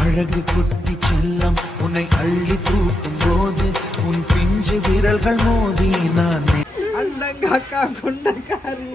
அழகு குட்டி செல்லம் உன்னை அள்ளி தூக்கும் போது உன் பிஞ்சு விரல்கள் மோதி நான் அக்கா கொண்டக்காரி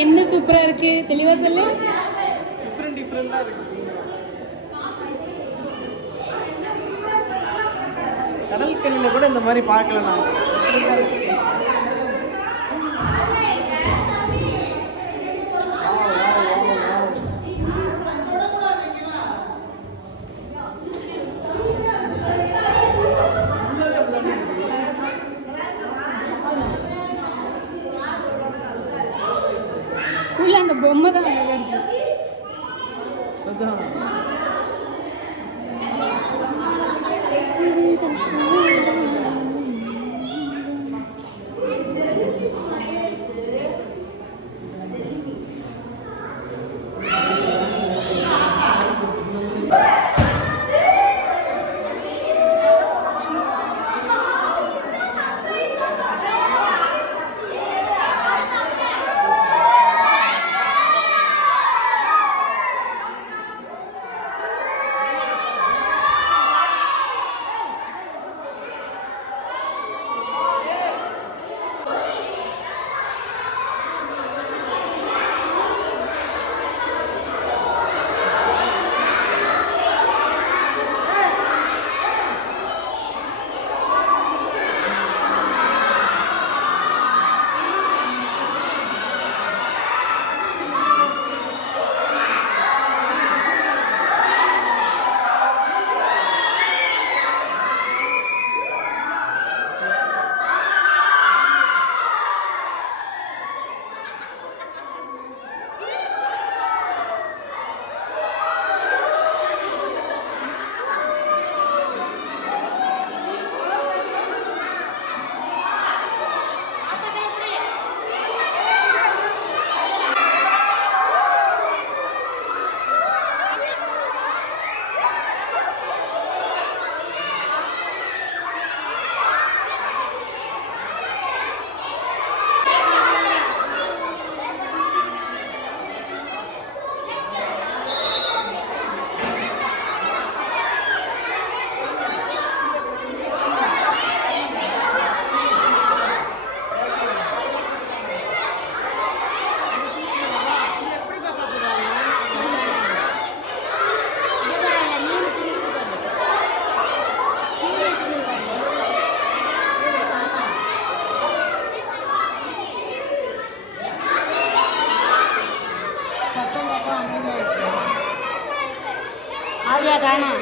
என்ன சூப்பரா இருக்கு தெளிவா சொல்லு டிஃபரெண்டா இருக்கு கடல் கண்ணில கூட இந்த மாதிரி பார்க்கல நான் அந்த பொம்மை தான் அழகா இருக்கு आलिया गाना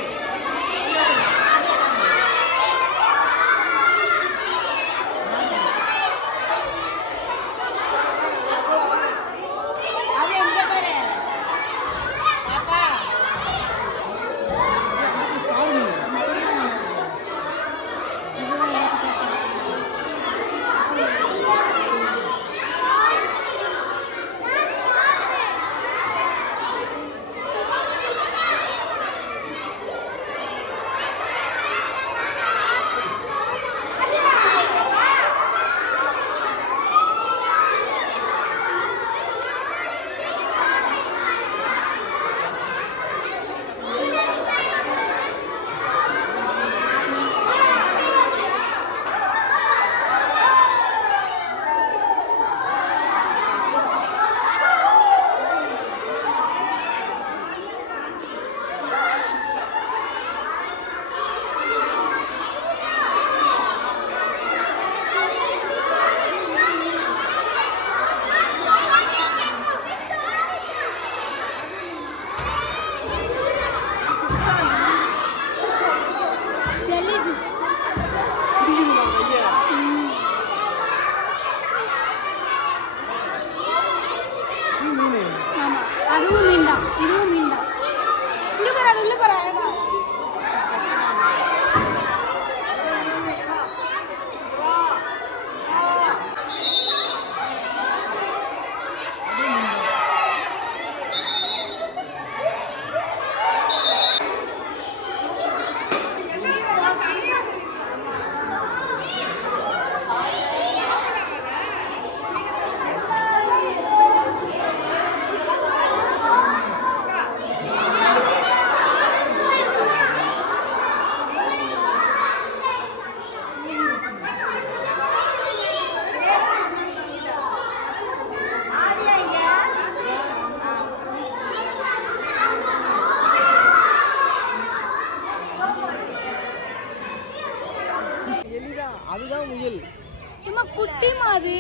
அது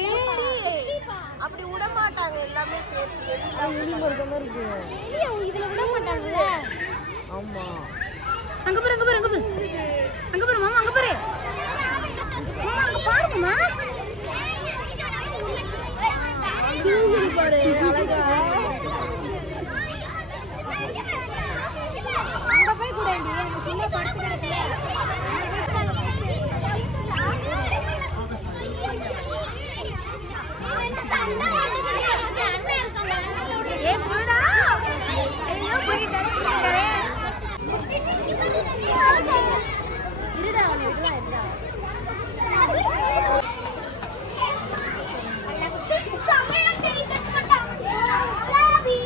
அப்படி விட மாட்டாங்க எல்லாமே சேர்த்து இதுல விட மாட்டாங்க. ஆமா அங்க பாரு அங்க பாரு அங்க பாரு அங்க பாரு மாமா அங்க பாரு மாமா அங்க பாருமா சிங்கிரி பாரு அழகா அங்க போய் கூடண்டி அந்த சின்ன படுத்துறாங்க. ஏ புடா ஐயோ போய் தரேன் இருடா அவனை விடலாம் இருடா சமையல் செடி தட்டா லாபி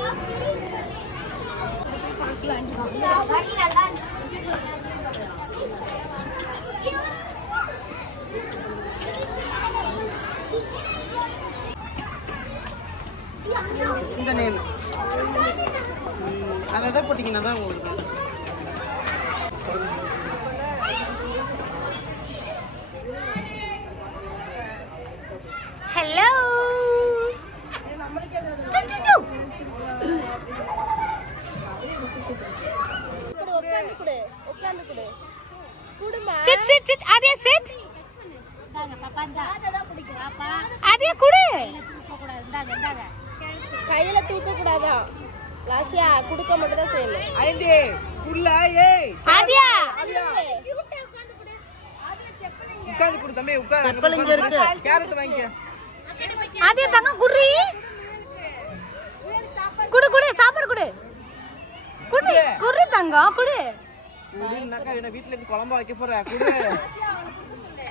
பாக்கி நல்லா இந்த நேம் அதை போட்டிங்கன்னா தான் உங்களுக்கு ஹலோ உட்காந்து குடு உட்காந்து குடு குடுமா சிட் சிட் சிட் அதே சிட் இந்தாங்க பாப்பா இந்தா பிடிக்கும் பாப்பா அதே குடு தூக்க கூடாது இந்தாங்க இந்தாங்க கையில தூக்க கூடாதா லாஷியா குடுக்க மட்டும் தான் செய்யணும் ஐந்தே புள்ள ஏய் ஆதியா உட்கார்ந்து கொடு தம்பி உட்கார் செப்பல் இங்க இருக்கு கேரட் வாங்கிக்க ஆதியா தங்க குடி குடு குடு சாப்பாடு குடு குடு குடி தங்கம் குடு குடுனாக்கா என்ன வீட்ல இருந்து குழம்பு வைக்க போற குடு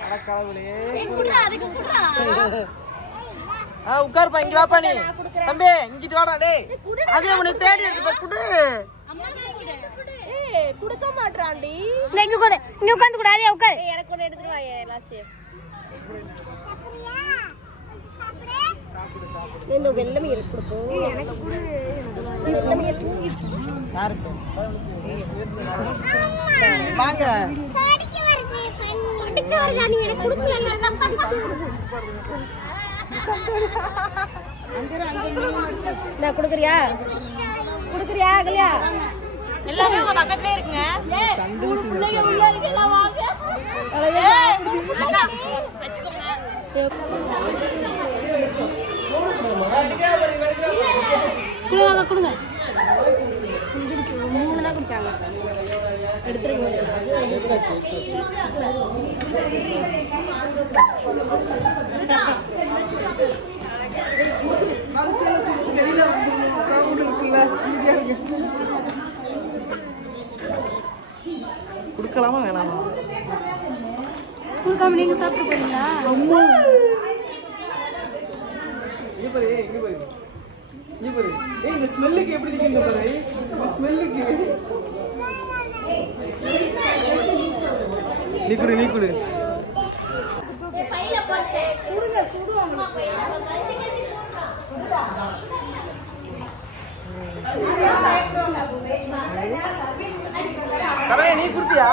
அட கடவுளே குடு அதுக்கு குடுடா உட்கார் பா இங்க வாப்பா நீ தம்பி இங்கிட்டு வாடா டேய் அதே உன்னை தேடி எடுத்து குடு ஏய் குடுக்க மாட்டறான்டி இங்க குடு இங்க உட்கார்ந்து குடு ஆதியா உட்கார் எனக்கு ஒன்னு எடுத்துட்டு வா லாஷியா இந்த வெள்ளம் இருக்கு கொடுப்போம் எனக்கு குடு வெள்ளம் இருக்கு யாருக்கு வாங்க கடிக்க வரல நீ எனக்கு குடுக்கல நான் குடுக்குறியா குடுக்குறியா அகலியா எல்லாமே உங்க பக்கத்துலயே இருக்குங்க மூணு பிள்ளைங்க உள்ள இருக்குல வாங்க வெச்சுக்கோங்க குடுங்க குடுங்க மூணு தான் கொடுத்தாங்க எடுத்தாச்சு வெளியில வந்து இருக்குல்ல கொடுக்கலாமா வேணாமா கொடுக்காம நீங்க சாப்பிட்டு போறீங்களா இங்க பாரு இங்க பாரு இங்க பாரு ஏய் இந்த ஸ்மெல்லுக்கு எப்படி இருக்கு இங்க பாரு இந்த ஸ்மெல்லுக்கு நீ குடு பையில போட்டு குடுங்க சுடுவாங்க கரையா நீ குடுத்தியா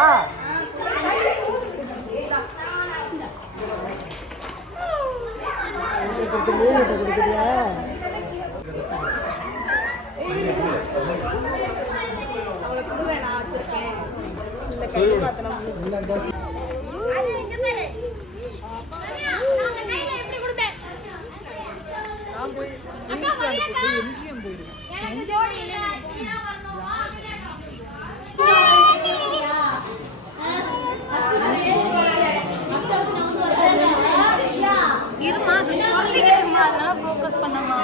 இருமா சொல்லிக்கிறேம்மா அதனால ஃபோக்கஸ் பண்ணமா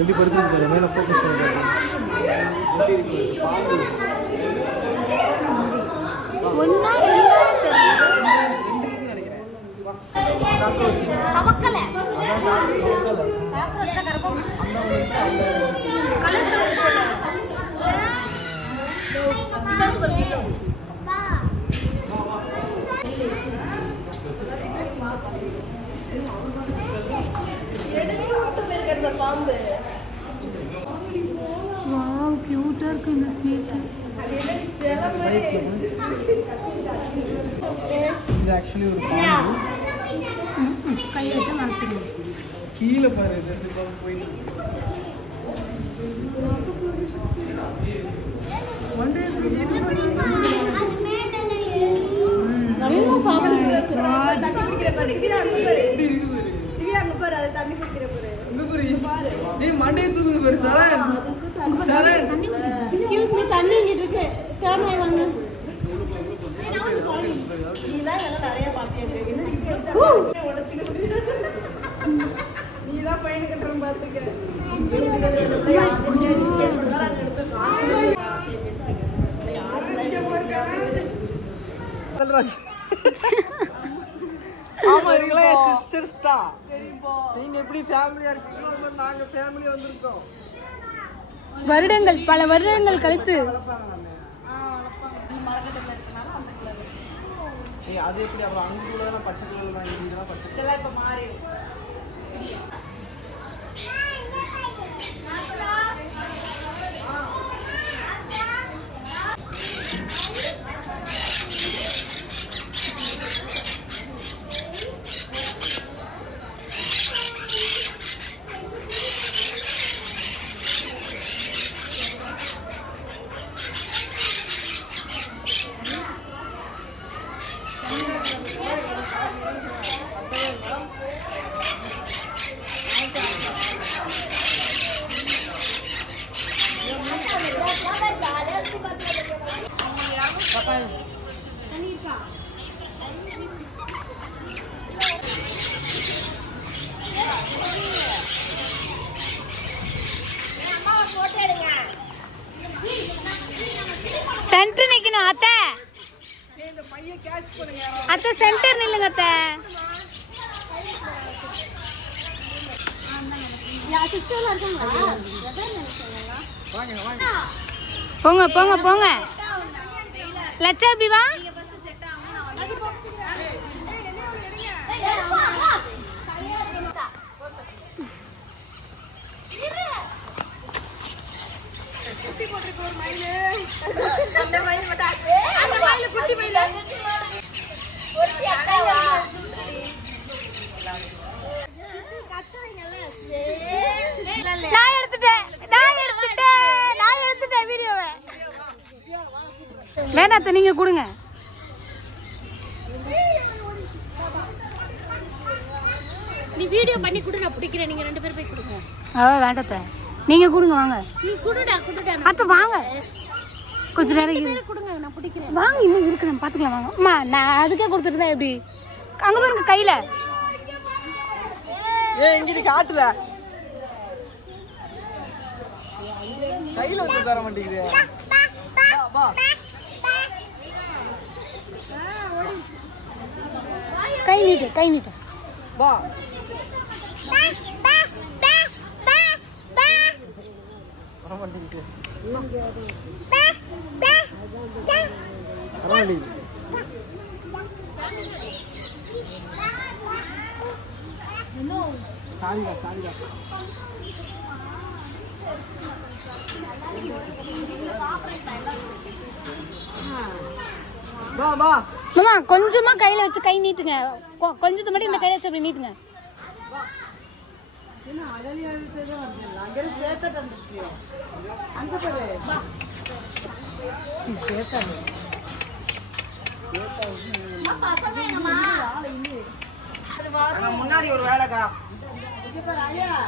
எப்படி படுத்துருக்கு மேலே ஃபோக்கஸ் பண்ணுறாங்க. பாம்பு வாவ் கியூட்டா இருக்கு இந்த ஸ்னேக். இது ஆக்சுவலி ஒரு பாம்பு. கை வச்சு மறைச்சிடுங்க. கீழே பாரு போயிட்டு நல்லா சாப்பிடுங்க. மண்டே தூக்குது பாரு சரண். எக்ஸ்கியூஸ் மீ, தண்ணி இங்க இருக்கு. டர்ன் ஆயி வாங்க. நீதான் பையனு கட்டுறோம் பாத்துக்க. ஆமா இவங்களே சிஸ்டர்ஸ் தான். நீங்க எப்படி ஃபேமிலியா இருக்கீங்களோ அது மாதிரி நாங்க ஃபேமிலியா வந்திருக்கோம். வருடங்கள் பல வருடங்கள் கழித்து அது எப்படி அப்புறம் அங்க கூட பச்சை கலர் தான் இதெல்லாம் பச்சை கலர் இப்ப மாறி சென்டர் நிக்கணும் அத்தை. அத்தை சென்டர் நில்லுங்க அத்தை. போங்க போங்க போங்க. லட்சா எப்படி வா. நான் எடுத்துட்டேன் வீடியோவை. வேணாத்த நீங்க கொடுங்க. நீ வீடியோ பண்ணி குடு, நான் பிடிக்கிறேன். நீங்க ரெண்டு பேரும் போய் கொடுங்க. வேண்டாத்த நீங்க கொடுங்க வாங்க. நீ குடுடா அத்தை வாங்க. கொஞ்ச நேரம் கொடுங்க, நான் பிடிக்கிறேன். வாங்க. இன்னும் இருக்கு, நம்ம பாத்துக்கலாம் வாங்க. அம்மா நான் அதுக்கே கொடுத்துட்டு தான் எப்படி அங்க பாருங்க கையில. இங்க காட்டுற கையில வந்து தர மாட்டேங்குது. கை நீட்டு வா வர மாட்டேங்குது. சாரிடா வா வா. மாமா கொஞ்சமா கையில வச்சு கை நீட்டுங்க. கொஞ்சத்தை மட்டும் இந்த கையில வச்சு அப்படி நீட்டுங்க. முன்னாடி ஒரு வேலைக்கா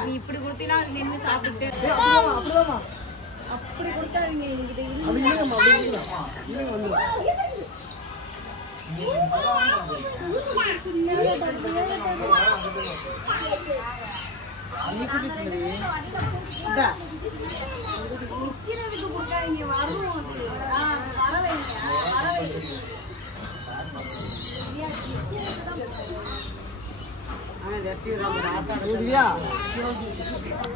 நீ இப்படி கொடுத்தீங்கன்னா நின்று சாப்பிட்டு அப்படி கொடுத்தாதீங்க. நீ குட்டி சுந்தரி இந்தா. நிக்கிறதுக்கு போட்டா இங்க வரும். வர வைங்க.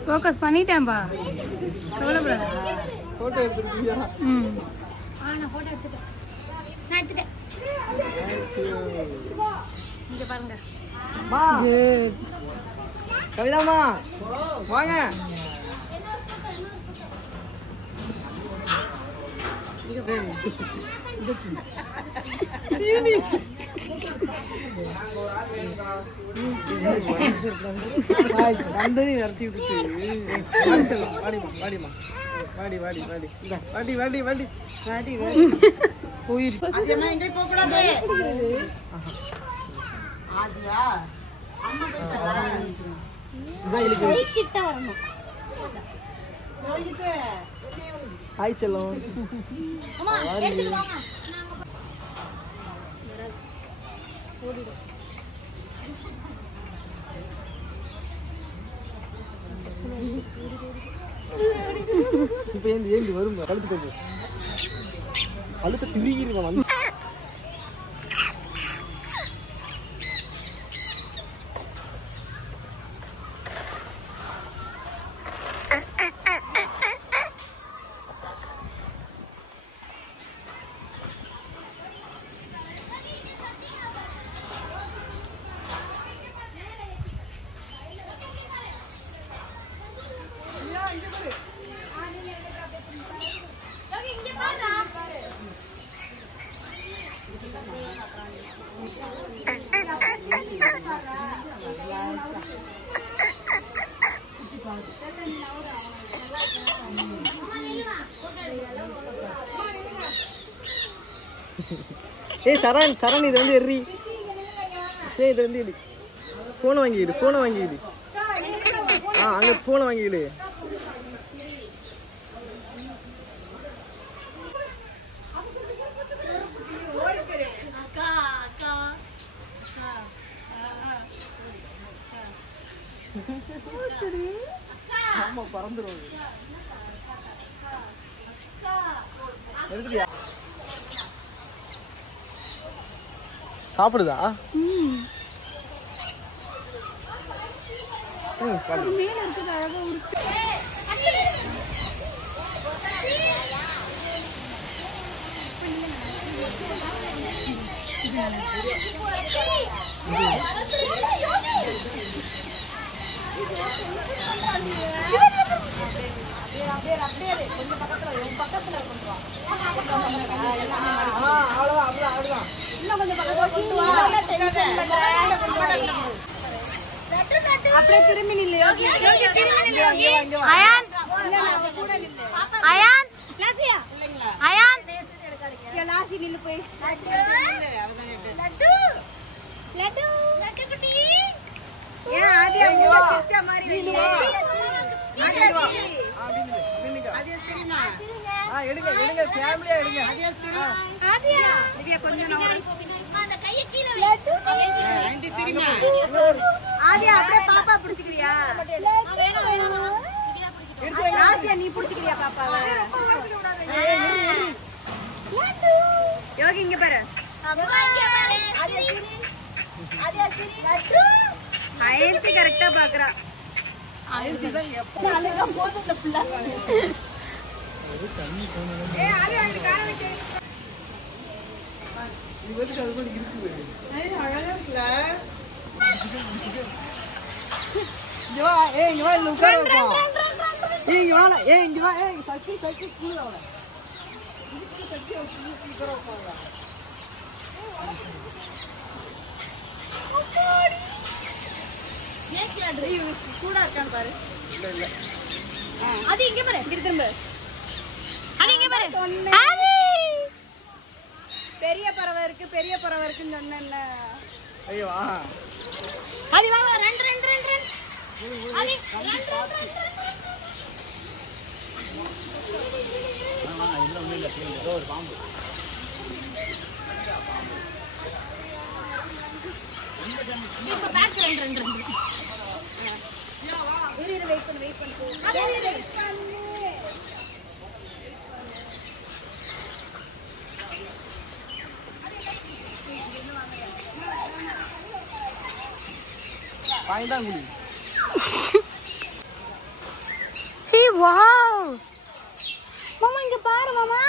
ஃபோக்கஸ் பண்ணிட்டேன்பா கவலைப்படாத. போட்டோ எடுத்துருக்கியா? ம் நான் போட்டோ எடுத்துட்டேன். நான் எடுத்துட்டேன். இங்க பாருங்க. அம்மா குட். கவிதாம்மா வாங்க. வந்ததையும் விரட்டி விட்டுட்டு வாடிமா வாடிமா வாடி வாடி வாடி வாடி வாடி வாடி வாடி வாடி போயிரு. அது என்ன இங்க போக கூடாது. அதுவா அம்மா போயிட்டாரா? கை கிட்ட வரணும். போயிட்டு ஹாய் செல்லம். அம்மா எடுத்துட்டு வாங்க. இப்ப ஏந்தி வருங்க கழுத்து கொஞ்சம் கழுத்தை திருகிருக்கணும். ஏய் சரண் சரண் இது வந்து எறி. ஏய் இது வந்து எடி. போனை வாங்கிடு போனை வாங்கிடு. அங்க போனை வாங்கிடு. ஆமா பறந்துரும். எடுத்துறியா? சாப்பிடுதா? மேல இருக்குது அழகா உரிச்சு. அப்படியே திரும்பி நில்லு. அயான் அயான் அயான் லாசி நில்லு போய். லட்டு லட்டு லட்டு குட்டி. ஏன் ஆதியா முத பிச்ச மாதிரி வைங்க. ஆதியா சிரி. ஆதியா சிரிமா. எடுங்க எடுங்க ஃபேமிலியா எடுங்க. ஆதியா ஆதியா கொஞ்சம் நான் அந்த கையை கீழ லட்டு ஆண்டி சிரிமா. ஆதியா அப்படியே பாப்பா பிடிச்சிக்கிறியா? வேணும் வேணும். ஆதியா நீ பிடிச்சிக்கிறியா பாப்பாவை? லட்டு யோகி இங்க பாரு. ஆதியா சிரி ஆதியா சிரி லட்டு அயந்தி கரெக்டா பாக்குறா. அழுக போது இந்த பிள்ளை. ஏய் ஆதியா இந்த கார வைக்க. இவருக்கு அது கூட இருக்குது. ஏய் அழகா இருக்குல. இங்க வா ஏய் இங்க வா இல்ல உட்கார வா. ஏய் இங்க வா ஏய் இங்க வா ஏய் சச்சி சச்சி கீழ வா. இதுக்கு சச்சி உட்கார வா. சூடா இருக்கான்னு பாரு. இல்ல இல்ல. அது இங்க பாரு. இங்க திரும்ப. அது இங்க பாரு. ஆதி பெரிய பறவை இருக்கு பெரிய பறவை இருக்குன்னு சொன்னேன்ல. ஐயோ வா. அது வா வா ரெண்டு ரெண்டு ரெண்டு ரெண்டு. அது ரெண்டு ரெண்டு ரெண்டு. இல்ல ஒண்ணு இல்ல ஏதோ ஒரு பாம்பு. இப்ப பேக் ரெண்டு ரெண்டு ரெண்டு. பாய்ந்தாங்குடி. ஹே வாவ் மாமா இங்க பாரு மாமா.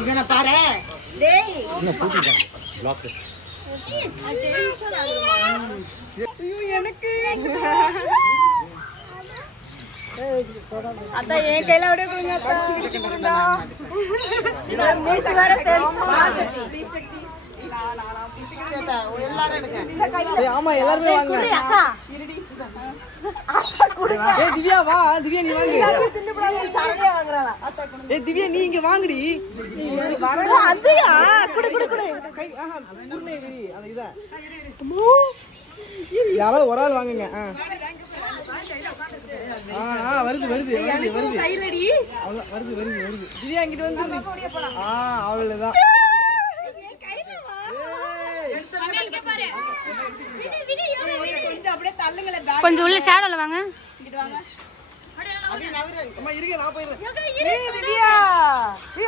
இவனை பாரு டேய் எனக்கு அதான் என் கையில அப்படியே கொடுங்க. எல்லாரும் எடுங்க. ஆமா எல்லாருமே வாங்க. ஏய் திவ்யா வா. திவ்யா நீ வாங்க. ஏய் திவ்யா நீ இங்க வாங்குடி. அதுயா குடு குடு குடு அந்த இத யாராவது ஒரு ஆள் வாங்குங்க. வருது வருது வருது வருது வருது வருது வருது. திவ்யா இங்கிட்டு வந்து அவ்வளவுதான். கொஞ்சம் உள்ள ஷேடோல வாங்க. அம்மா இருங்க நான் போயிடுறேன்.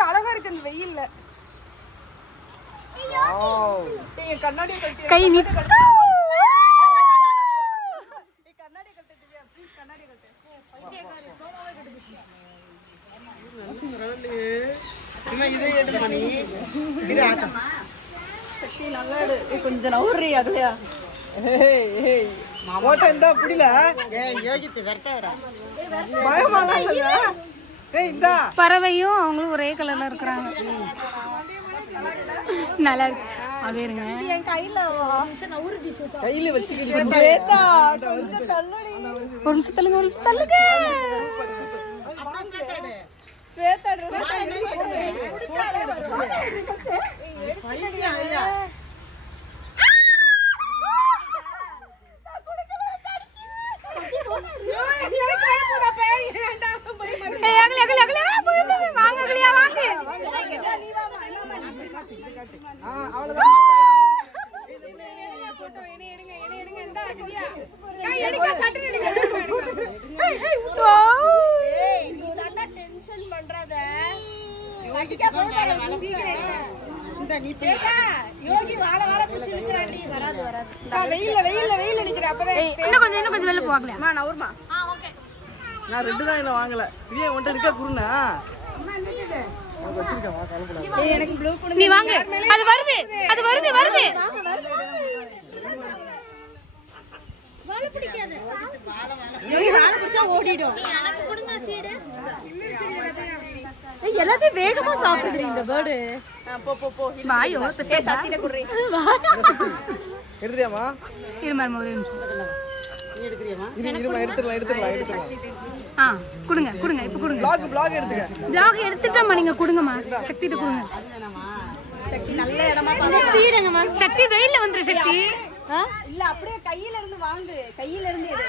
அழகா இருக்கு இந்த வெயில்ல. கண்ணாடி கை நீட்டு. கொஞ்சம் நவுறி அதுலயா மாமாட்டா புரியல. யோகித்து விரட்ட பயமாலாம் இல்ல. ஏய் இந்தா பறவையும் அவங்களும் ஒரே கலர்ல இருக்கிறாங்க. நல்லா இருக்கு. அப்படியே இருங்க. கையில வச்சுக்கிட்டு ஒரு நிமிஷம் தள்ளுங்க, ஒரு நிமிஷம் தள்ளுங்க. வாங்க அகலியா வாங்க. இன்னும் கொஞ்சம் வெளில போகலையா? நான் ரெண்டு தான் என்ன வாங்கல. இதே ஒன்றை இருக்கா குருண்ணா நீ வாங்க. அது வருது, அது வருது, வருது. எல்லாத்தையும் வேகமா சாப்பிடுறீ இந்த பேர்டு. வாயோ எடுத்துறியாமா? இருமாருமா ஒரு நிமிஷம். கொடுங்க கொடுங்க இப்ப கொடுங்க. பிளாக் எடுத்துக்க. பிளாக் எடுத்துட்டோம்மா. நீங்க கொடுங்கம்மா. சக்திட்ட கொடுங்க. நல்ல இடமா சீடுங்கம்மா. சக்தி வெயில்ல வந்துரு சக்தி. இல்ல அப்படியே கையில இருந்து வாங்கு. கையில இருந்து எடு.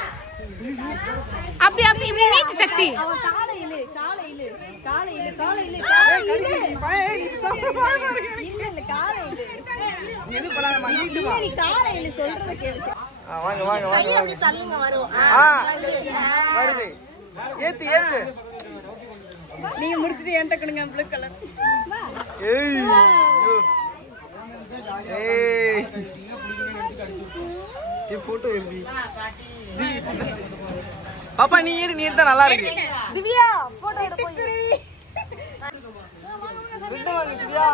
அப்படி அப்படி இப்படி நீட்டு சக்தி. அவன் காலை இழு, காலை இழு, காலை இழு, காலை இழு, காலை இழு. இல்ல காலை இழு. எது பண்ணாதம்மா நீட்டு வா. நீ காலை இழு சொல்றத கேளு. வாங்க வாங்க வாங்க. கை அப்படி தள்ளுங்க வரும். வருது. ஏத்து ஏத்து. நீங்க முடிச்சிட்டு என்கிட்ட கொடுங்க ப்ளூ கலர். ஏய் ஏய் ये फोटो எப்படி பாப்பா நீ எடுத்தா நல்லா இருக்கு. திவ்யா போட்டோ எடு போய். ரெட் வாங்க திவ்யா.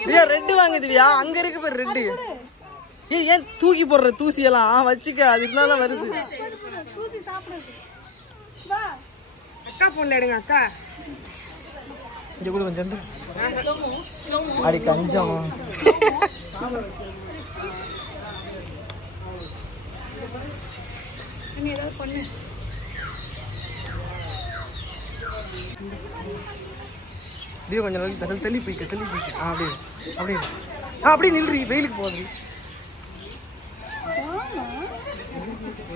திவ்யா ரெட் வாங்க திவ்யா. அங்க இருக்கு பாரு ரெட். ஏன் தூக்கி போடுற தூசி எல்லாம் வச்சுக்க. அது இருந்தாதான் வருது. அக்கா போன்ல எடுங்க அக்கா. இங்க கூட கொஞ்சம் அடி கஞ்சம். திவ்யா கொஞ்சம் தள்ளி போய்க்க அப்படியே அப்படியே அப்படியே நில்றி வெயிலுக்கு போகுது.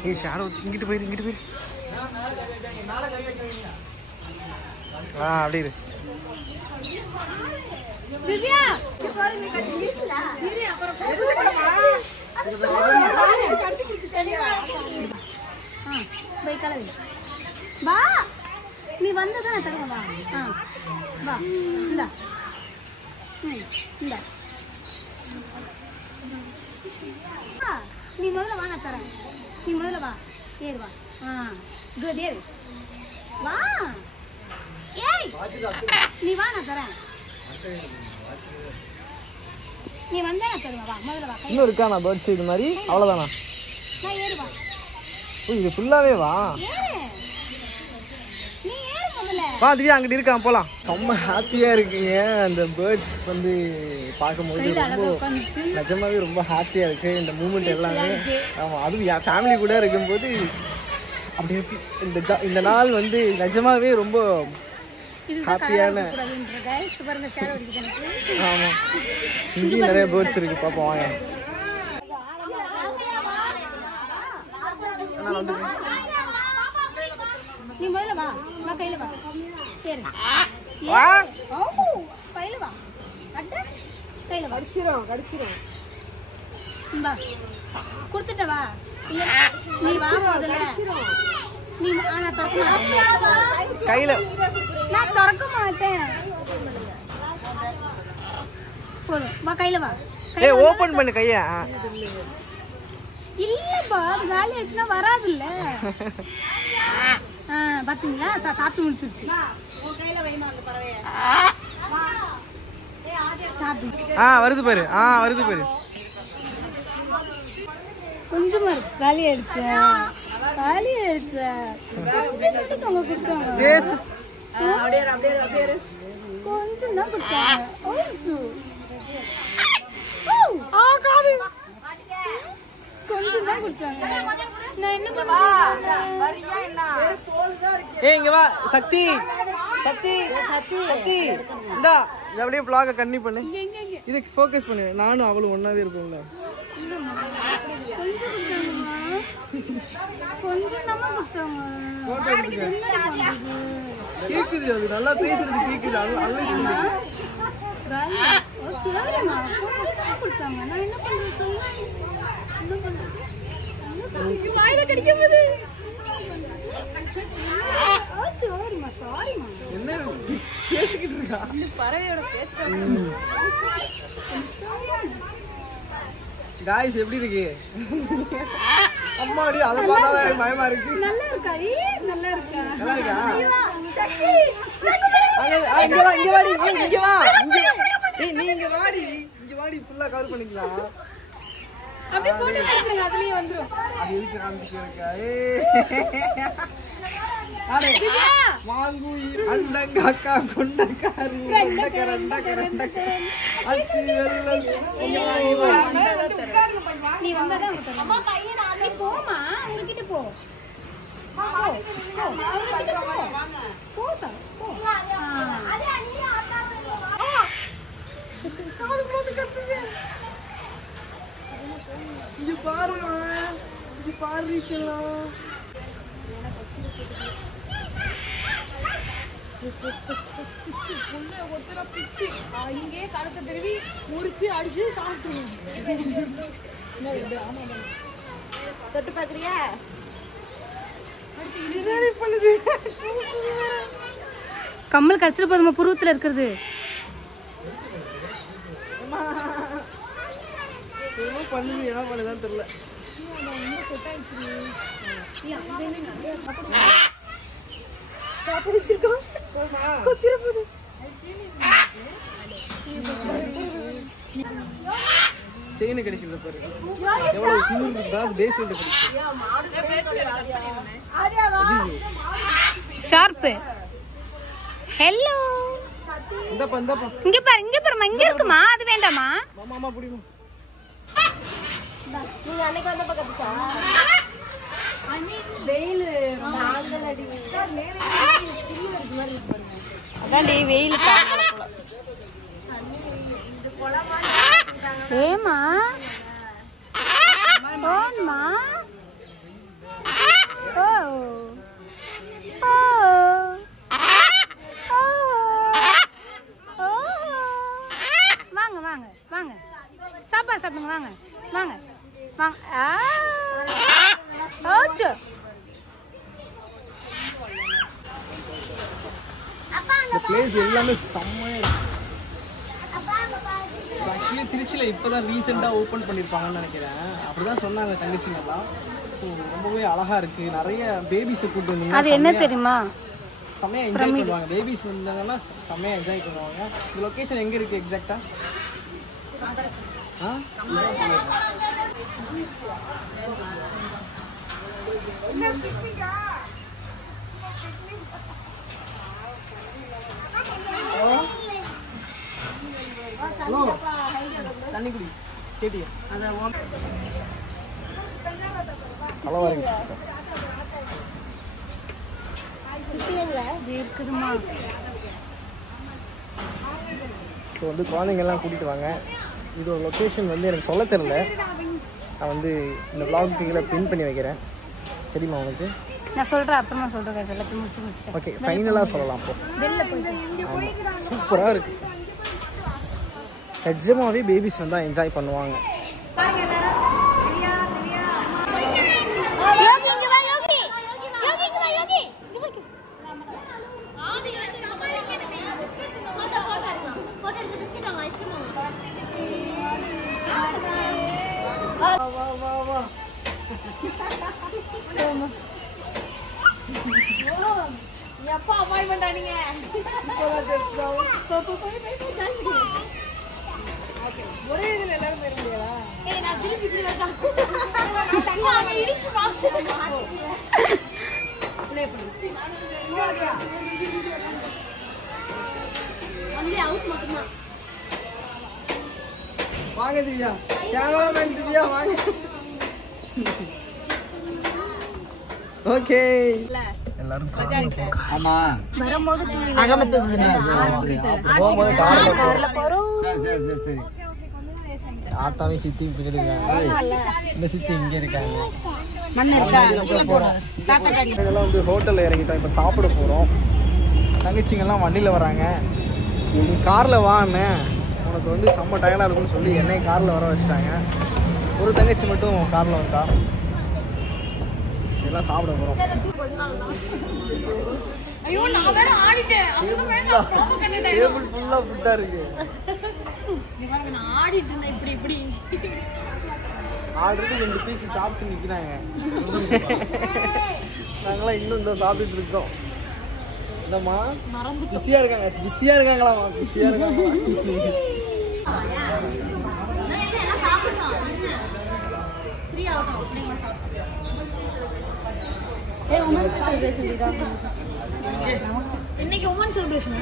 ஏய் ஷாரோ இங்கிட்டு போயிரு அப்படியே திவ்யா வா நீ வந்ததான் நான் தருவேன். வா வா இந்தா இந்தா நீ முதல்ல வா நான் தரேன். நீ முதல்ல வா ஏறு வா. குட் ஏறு வா. ஏய் நீ வா நான் தரேன். நீ வந்தா நான் தருவேன். வா முதல்ல வா. இன்னும் இருக்காண்ணா பேர்ட்ஸ் இது மாதிரி? அவ்வளோதானா? நான் ஏறு வா. ஓ இது ஃபுல்லாகவே வா. ஏறு நீ ஏறு முதல்ல. வா திவ்யா அங்கிட்டு இருக்கான் போகலாம். செம்ம ஹாப்பியாக இருக்குங்க அந்த பேர்ட்ஸ் வந்து பார்க்கும்போது. ரொம்ப நிஜமாவே ரொம்ப ஹாப்பியாக இருக்குது இந்த மூமெண்ட் எல்லாமே. ஆமாம் அதுவும் என் ஃபேமிலி கூட இருக்கும்போது அப்படி இருக்கு. இந்த நாள் வந்து நிஜமாவே ரொம்ப ஹாப்பியான. ஆமாம் இங்கேயும் நிறைய பேர்ட்ஸ் இருக்கு பார்ப்போம் வாங்க. நீ முதல்ல வா. வா கையில வா. ஏறு வா கையில வா. அட கையில வா. கடிச்சிரும் வா கொடுத்துட்ட வா. நீ வா முதல்ல. நீ நான் திறக்க மாட்டேன். கையில் நான் திறக்க மாட்டேன். போதும் வா கையில வா. ஏய் ஓபன் பண்ணு கையை. இல்லப்பா அது காலி ஆச்சுன்னா வராதுல்ல. பாத்தீங்களா சாப்பிட்டு முடிச்சிருச்சு. வருது பாரு. வருது பாரு. கொஞ்சமா இருக்கு. காலி ஆயிடுச்சு. தொங்க கொடுத்தாங்க. கொஞ்சம் தான் கொடுத்தாங்க. கொஞ்சம் தான் கொடுத்தாங்க. நான் என்ன பண்ணுவேன்? ஏய் இங்க வா சக்தி இந்தா இது அப்படியே vlog-அ கண்ணி பண்ணு. இதுக்கு ஃபோக்கஸ் பண்ணு. நானும் அவளும் ஒன்னாவே இருப்போம்ல. கொஞ்சம் நம்ம கொடுத்தாங்க. கேக்குது அது நல்லா பேசுறது கேக்குது. அல்ல கொடுத்தாங்க. நான் என்ன பண்றது? வாயில கடிக்க போகுது. என்ன பேசிக்கிட்டு இருக்கா? பறவையோட பேச்சு. गाइस எப்படி இருக்கு? அம்மாடி அத பார்த்தா எனக்கு பயமா இருக்கு. நல்லா இருக்கா? நல்லா இருக்கா? நல்லா இருக்கா? சக்தி இங்க வாடி. ஏய் நீ இங்க வாடி ஃபுல்லா கவர் பண்ணிக்கலாம். அப்படியே போட்டு எடுத்துங்க. அதுலயே வந்துரும். அது எதுக்கு காமிச்சிருக்கா? ஏய் அடே வாங்கு அண்டங்கக்கா கொண்டக்காரி கொண்டக்கரண்டக்கரண்டக்க அச்சி வெல்லம் நீ வந்தாதான் அவங்க அம்மா கையை நானே போமா. அவங்க கிட்ட போ. போ சார் போ. அதே நீ ஆட்டாம காது போட்டு கத்துங்க. இங்க பாருக்கலாம். இங்கே கழுத்தை திருவி முடிச்சு அடிச்சு சாப்பிட்டு தொட்டு பாக்குறியா? கம்மல் கடிச்சிட்டு போதுமா புருவத்துல இருக்கிறது. பண்ணுது என்ன பண்ணுதான் தெரியல. சாப்பிடுச்சிருக்கோம். கொத்திர போகுது. செயின் கிடைக்கல பாரு. எவ்வளவு திமிரு இருந்தா பேஸ்மெண்ட் கிடைக்கும். ஷார்ப். ஹலோ இந்தப்பா இங்க பாருமா. இங்க இருக்குமா? அது வேண்டாமா? மாமா புடிமா. நீங்க அன்னைக்கு வந்தப்ப கத்துச்சா? வெயில் நாங்கல் அடி. அதான்டி வெயில் ஏமா போன்மா ஓ ஓ ஓ வாங்க வாங்க வாங்க சாப்பாடு சாப்பிடுங்க வாங்க வாங்க வாங்க ஓச்சு இந்த பிளேஸ் எல்லாமே செம்மையாக இருக்கு. ஆக்சுவலி திருச்சியில் இப்போ தான் ரீசெண்டாக ஓப்பன் பண்ணியிருப்பாங்கன்னு நினைக்கிறேன். அப்படி தான் சொன்னாங்க தங்கச்சிங்கெல்லாம். ஸோ ரொம்பவே அழகாக இருக்குது. நிறைய பேபிஸை கூப்பிட்டு வந்தீங்க. அது என்ன தெரியுமா? செம்மையாக என்ஜாய் பண்ணுவாங்க. பேபிஸ் வந்தாங்கன்னா செம்மையாக என்ஜாய் பண்ணுவாங்க. இந்த லொக்கேஷன் எங்கே இருக்குது எக்ஸாக்டாக? தண்ணி குடி கேட்டியா? ஹலோ வரீங்க இருக்குதுமா. ஸோ வந்து குழந்தைங்கள்லாம் கூட்டிகிட்டு வாங்க. இதோட லொக்கேஷன் வந்து எனக்கு சொல்ல தெரில. நான் வந்து இந்த vlog-க்கு கீழே பின் பண்ணி வைக்கிறேன். தெரியுமா உனக்கு? நான் சொல்கிறேன், அப்புறமா சொல்கிறேன். எல்லாத்தையும் முடிச்சுட்டேன். ஓகே, ஃபைனலாக சொல்லலாம். அப்போ வெளில போயிட்டு சூப்பராக இருக்குது. நிஜமாவே பேபிஸ் வந்தால் என்ஜாய் பண்ணுவாங்க. எப்பா அம்மாய் பண்ணானீங்க ஒரே இதில் எல்லாரும் போயிட முடியாதா? நான் திருப்பி இப்படி வரேன். இடிக்குமா அவுட் மட்டும்தான். வாங்க திவ்யா, கேமராமேன் திவ்யா வாங்க. ஓகே எல்லாரும் ஆமா வரும்போது போகும்போது கார்ல போகிறோம். ஆத்தாவே சித்தி இப்படி இருக்காங்க. இந்த சித்தி இங்கே இருக்காங்க. இதெல்லாம் வந்து ஹோட்டலில் இறங்கிட்டோம். இப்போ சாப்பிட போகிறோம். தங்கச்சிங்கெல்லாம் வண்டியில் வராங்க. நீ காரில் வான்னு உனக்கு வந்து செம்ம டயர்டாக இருக்கும்னு சொல்லி என்னையும் காரில் வர வச்சுட்டாங்க. ஒரு தங்கச்சி மட்டும் காரில் வந்தா. எல்லாம் சாப்பிட போகிறோம். ஐயோ நான் வேற ஆடிட்டேன். டேபிள் ஃபுல்லாக ஃபுட்டாக இருக்கு. நான் ஆடிட்டு இருந்தேன் இப்படி இப்படி. ஆல்ரெடி 2 பீஸ் சாப்பிட்டு நிற்கிறாங்க. நாங்களாம் இன்னும் இந்த சாப்பிட்டுட்டு இருக்கோம். என்னம்மா பிஸியாக இருக்காங்க? பிஸியாக இருக்காங்களாம்மா? பிஸியாக இருக்காங்களா? இன்னைக்கு உமன் செலிப்ரேஷன்.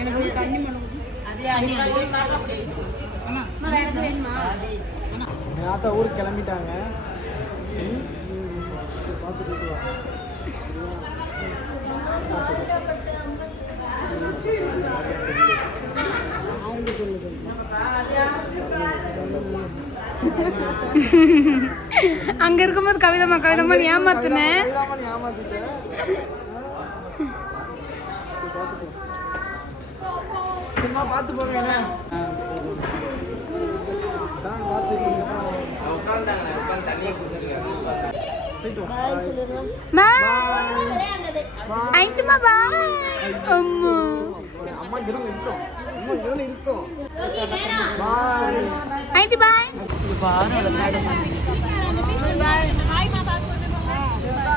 எனக்கு ஒரு தண்ணி மணி ஆத்தா ஊருக்கு கிளம்பிட்டாங்க. பார்த்துட்டு அங்க இருக்கும்போது கவிதம்மா கவிதம்மா ஏமாத்துனேன். சும்மா பார்த்து போங்க. அம்மா கிரௌண்ட் இருக்கோம். அம்மா கிரௌண்ட் இருக்கோம். பாய். ஆயிட்டு பாய்.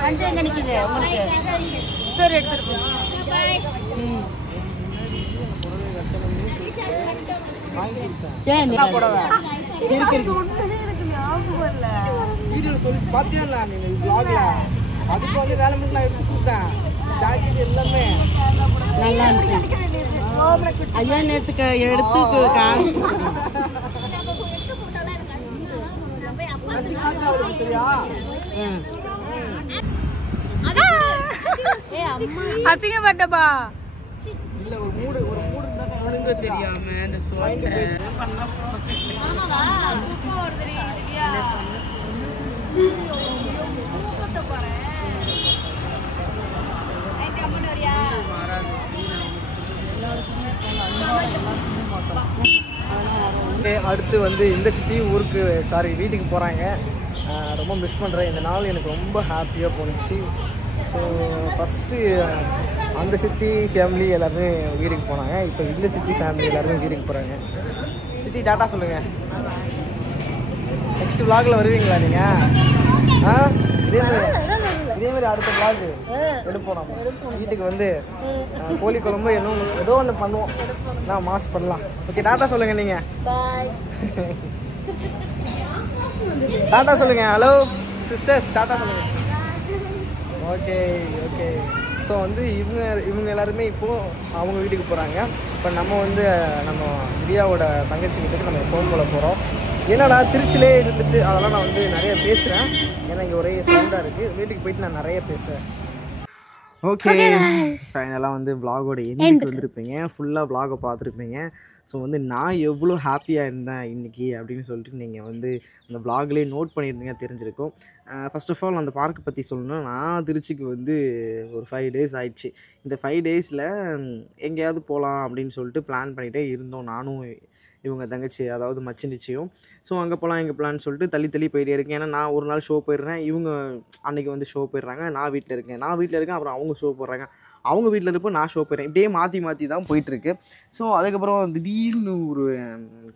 அஞ்சு எங்க நிக்குது உங்களுக்கு? சரி எடுத்துட்டு போ. ஏன் புடவை வீடியோல சொல்லி பாத்தியா நான் இந்த vlogல? அதுக்கு வந்து வேலை மட்டும் நான் எடுத்து கொடுத்தேன். ஜாக்கெட் எல்லாமே நல்லா இருந்துச்சு. ஐயா நேத்துக்கு எடுத்து சரியா? அசிங்கப்பட்டப்பா. இல்ல ஒரு மூடு இருந்தா தெரியாம இந்த சோத்தை அடுத்து வந்து இந்த சித்தி ஊருக்கு வீட்டுக்கு போகிறாங்க. ரொம்ப மிஸ் பண்ணுறேன். இந்த நாள் எனக்கு ரொம்ப ஹாப்பியாக போணுச்சு. ஸோ ஃபஸ்ட்டு அந்த சித்தி ஃபேமிலி எல்லாருமே வீட்டுக்கு போனாங்க. இப்போ இந்த சித்தி ஃபேமிலி எல்லாருமே வீட்டுக்கு போகிறாங்க. சித்தி டாட்டா சொல்லுங்கள். நெக்ஸ்ட் vlogல வருவீங்களா நீங்கள்? இதேமாதிரி அடுத்த vlog எடுப்போம். நம்ம வீட்டுக்கு வந்து கோழி குழம்பு ஏதோ ஒன்று பண்ணுவோம். நான் மாஸ் பண்ணலாம். ஓகே டாட்டா சொல்லுங்கள். நீங்கள் டாட்டா சொல்லுங்கள். ஹலோ சிஸ்டர்ஸ் டாட்டா சொல்லுங்கள். Okay okay. ஸோ வந்து இவங்க எல்லாருமே இப்போது அவங்க வீட்டுக்கு போகிறாங்க. இப்போ நம்ம வந்து நம்ம திவ்யாவோட தங்கச்சி வீட்டுக்கு நம்ம எப்பவும் போல போகிறோம். என்னடா திருச்சிலே இருந்துட்டு அதெல்லாம் நான் வந்து நிறைய பேசுகிறேன். ஏன்னா இங்கே ஒரே சவுண்டாக இருக்குது. வீட்டுக்கு போயிட்டு நான் நிறைய பேசுகிறேன். ஓகே ஃபைனலாக வந்து vlogோட எண்டுக்கு வந்திருப்பீங்க. ஃபுல்லாக vlogை பார்த்துருப்பீங்க. ஸோ வந்து நான் எவ்வளோ ஹாப்பியாக இருந்தேன் இன்றைக்கி அப்படின்னு சொல்லிட்டு நீங்கள் வந்து அந்த vlogலேயே நோட் பண்ணியிருந்தீங்க தெரிஞ்சிருக்கும். ஃபர்ஸ்ட் ஆஃப் ஆல் அந்த பார்க்கை பற்றி சொல்லணும்னா நான் திருச்சிக்கு வந்து ஒரு 5 days ஆயிடுச்சு. இந்த 5 daysல எங்கேயாவது போகலாம் அப்படின்னு சொல்லிட்டு பிளான் பண்ணிகிட்டே இருந்தோம். நானும் இவங்க தங்கச்சி அதாவது மச்சி நிச்சயம். ஸோ அங்கே போகலாம் எங்கே போகலான்னு சொல்லிட்டு தள்ளி போயிட்டே இருக்கேன். ஏன்னா நான் ஒரு நாள் ஷோ போயிடுறேன், இவங்க அன்றைக்கி வந்து ஷோ போயிடுறாங்க. நான் வீட்டில் இருக்கேன். அப்புறம் அவங்க ஷோ போடுறாங்க, அவங்க வீட்டில் இருப்போம், நான் ஷோ போயிடுறேன். இப்படியே மாற்றி தான் போயிட்டுருக்கு. ஸோ அதுக்கப்புறம் திடீர்னு ஒரு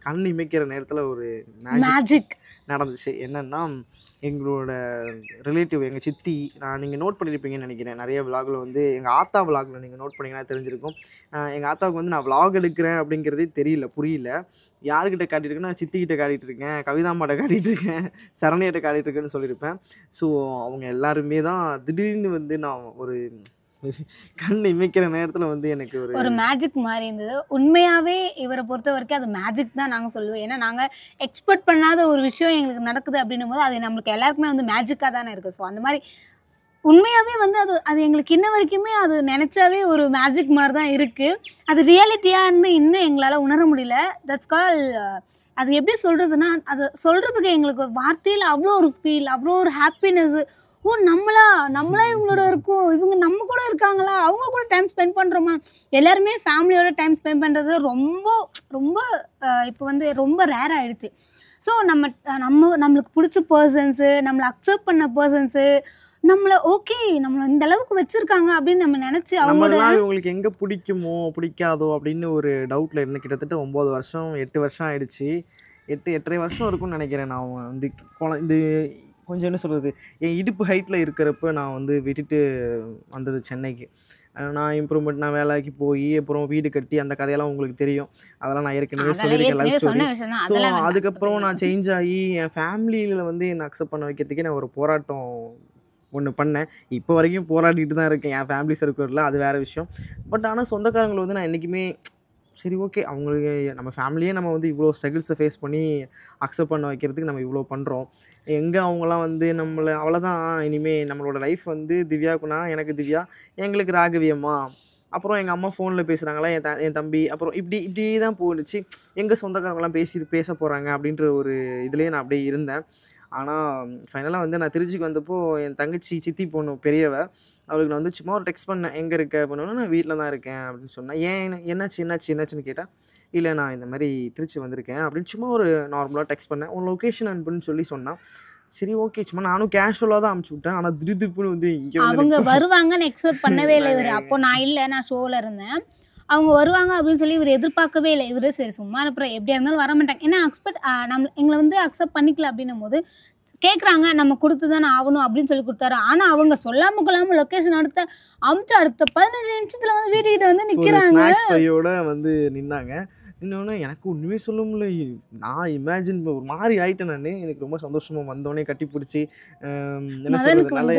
கண் இமைக்கிற நேரத்தில் ஒரு மேஜிக் நடந்துச்சு. என்னென்னா எங்களோட ரிலேட்டிவ் எங்கள் சித்தி, நீங்கள் நோட் பண்ணியிருப்பீங்கன்னு நினைக்கிறேன். நிறைய விலாகில் வந்து எங்கள் ஆத்தா விலாகில் நீங்கள் நோட் பண்ணிங்கன்னா தெரிஞ்சிருக்கும். எங்கள் ஆத்தாவுக்கு வந்து நான் விலாக் எடுக்கிறேன் அப்படிங்கிறதே புரியல. யார்கிட்ட காட்டியிருக்கேன்னா சித்திக்கிட்ட காட்டிகிட்ருக்கேன், கவிதாம்மாட்ட காட்டிகிட்ருக்கேன், சரணியிட்ட காட்டிகிட்ருக்கேன்னு சொல்லியிருப்பேன். ஸோ அவங்க எல்லாருமே தான் திடீர்னு வந்து நான் ஒரு கண் இமைக்கிற நேரத்தில் வந்து எனக்கு ஒரு மேஜிக் மாதிரி இருந்தது. உண்மையாகவே இவரை பொறுத்த வரைக்கும் அது மேஜிக் தான் நாங்கள் சொல்லுவோம். ஏன்னா நாங்கள் எக்ஸ்பெக்ட் பண்ணாத ஒரு விஷயம் எங்களுக்கு நடக்குது அப்படின்னும் போது அது நம்மளுக்கு எல்லாருக்குமே வந்து மேஜிக்காக தானே இருக்குது. ஸோ அந்த மாதிரி உண்மையாகவே வந்து அது எங்களுக்கு இன்ன வரைக்குமே அது நினச்சாவே ஒரு மேஜிக் மாதிரி தான் இருக்குது. அது ரியாலிட்டியான்னு இன்னும் எங்களால் உணர முடியல. தட்ஸ் கால் அது எப்படி சொல்கிறதுனா, அது சொல்கிறதுக்கு எங்களுக்கு வார்த்தையில் அவ்வளோ ஒரு ஃபீல், அவ்வளோ ஒரு ஹாப்பினஸ். ஓ நம்மளா இவங்களோட இருக்கோம், இவங்க நம்ம கூட இருக்காங்களா, அவங்க கூட டைம் ஸ்பெண்ட் பண்ணுறோமா. எல்லாருமே ஃபேமிலியோட டைம் ஸ்பெண்ட் பண்ணுறது ரொம்ப ரொம்ப இப்போ வந்து ரொம்ப ரேர் ஆகிடுச்சு. ஸோ நம்மளுக்கு பிடிச்ச பர்சன்ஸு, நம்மளை அக்செப்ட் பண்ண பர்சன்ஸு நம்மளை நம்மளை இந்த அளவுக்கு வச்சுருக்காங்க அப்படின்னு நம்ம நினச்சி அவங்களோட இவங்களுக்கு எங்கே பிடிக்குமோ பிடிக்காதோ அப்படின்னு ஒரு டவுட்டில் இருந்து கிட்டத்தட்ட 9 வருஷம் 8 வருஷம் ஆகிடுச்சு. 8.5 வருஷம் இருக்கும்னு நினைக்கிறேன். நான் வந்து இந்த கொஞ்சம் என்ன சொல்கிறது, என் இடுப்பு ஹைட்டில் இருக்கிறப்ப நான் வந்து விட்டுட்டு வந்தது சென்னைக்கு. நான் இம்ப்ரூவ்மெண்ட், நான் வேலைக்கு போய் அப்புறம் வீடு கட்டி அந்த கதையெல்லாம் உங்களுக்கு தெரியும். அதெல்லாம் நான் ஏற்கனவே சொல்லியிருக்கேன் லைஃப் ஸ்டோரி. ஸோ அதுக்கப்புறம் நான் சேஞ்ச் ஆகி என் ஃபேமிலியில் வந்து என்னை அக்செப்ட் பண்ண வைக்கிறதுக்கே நான் ஒரு போராட்டம் ஒன்று பண்ணேன். இப்போ வரைக்கும் போராடிட்டு தான் இருக்கேன் என் ஃபேமிலி சர்க்கிளில், அது வேறு விஷயம். பட் ஆனால் சொந்தக்காரங்களை வந்து நான் என்றைக்குமே சரி ஓகே, அவங்களுக்கு நம்ம ஃபேமிலியே நம்ம வந்து இவ்வளோ ஸ்ட்ரகிள்ஸை ஃபேஸ் பண்ணி அக்செப்ட் பண்ண வைக்கிறதுக்கு நம்ம இவ்வளோ பண்ணுறோம். எங்கே அவங்களாம் வந்து நம்மளை அவ்வளோதான், இனிமேல் நம்மளோட லைஃப் வந்து திவ்யாக்குன்னா எனக்கு திவ்யா, எங்களுக்கு ராகவியம்மா, அப்புறம் எங்கள் அம்மா ஃபோனில் பேசுகிறாங்களா, என் தம்பி, அப்புறம் இப்படி தான் போயிடுச்சு. எங்கள் சொந்தக்காரங்களாம் பேச போகிறாங்க அப்படின்ற ஒரு இதுலேயே நான் அப்படியே இருந்தேன். ஆனால் ஃபைனலாக வந்து நான் திருச்சிக்கு வந்தப்போ என் தங்கச்சி சித்தி பொண்ணு பெரியவ, அவளுக்கு நான் வந்து சும்மா ஒரு டெக்ஸ்ட் பண்ணேன், எங்கே இருக்க அப்படின்னா நான் வீட்டில் தான் இருக்கேன் அப்படின்னு சொன்னேன். ஏன் என்னாச்சுன்னு கேட்டால், இல்லை நான் இந்த மாதிரி திருச்சி வந்திருக்கேன் அப்படின்னு சும்மா ஒரு நார்மலாக டெக்ஸ்ட் பண்ணேன். உன் லொக்கேஷன் அனுப்புன்னு சொல்லி சொன்னான். சரி ஓகே, சும்மா நானும் கேஷுவலாக தான் அனுப்பிச்சி விட்டேன். ஆனால் திடீர்னு வந்து இங்கே அவங்க வருவாங்கன்னு எக்ஸ்பெக்ட் பண்ணவே இல்லை இவர். அப்போ நான் ஷோவில் இருந்தேன். அவங்க வருவாங்க அப்படின்னு சொல்லி இவர் எதிர்பார்க்கவே இல்லை. இவர் சரி சும்மா அனுப்புகிறேன், எப்படியா இருந்தாலும் வர மாட்டாங்க. ஏன்னா எங்களை வந்து அக்செப்ட் பண்ணிக்கல அப்படின்னும் போது கேட்குறாங்க, நம்ம கொடுத்து தானே ஆகணும் அப்படின்னு சொல்லி கொடுத்தாரு. ஆனால் அவங்க சொல்லாமல் கொள்ளாமல் லொக்கேஷன் அடுத்த 15 நிமிஷத்தில் வந்து வீட்டுக்கிட்ட வந்து நிற்கிறாங்க, வந்து நின்னாங்க. இன்னொன்று எனக்கு ஒன்றுமே சொல்ல முடியல. நான் இமேஜின் ஒரு மாதிரி ஆகிட்டேன். நான் எனக்கு ரொம்ப சந்தோஷமாக வந்தோடனே கட்டி பிடிச்சி என்ன சொல்கிறது, நல்ல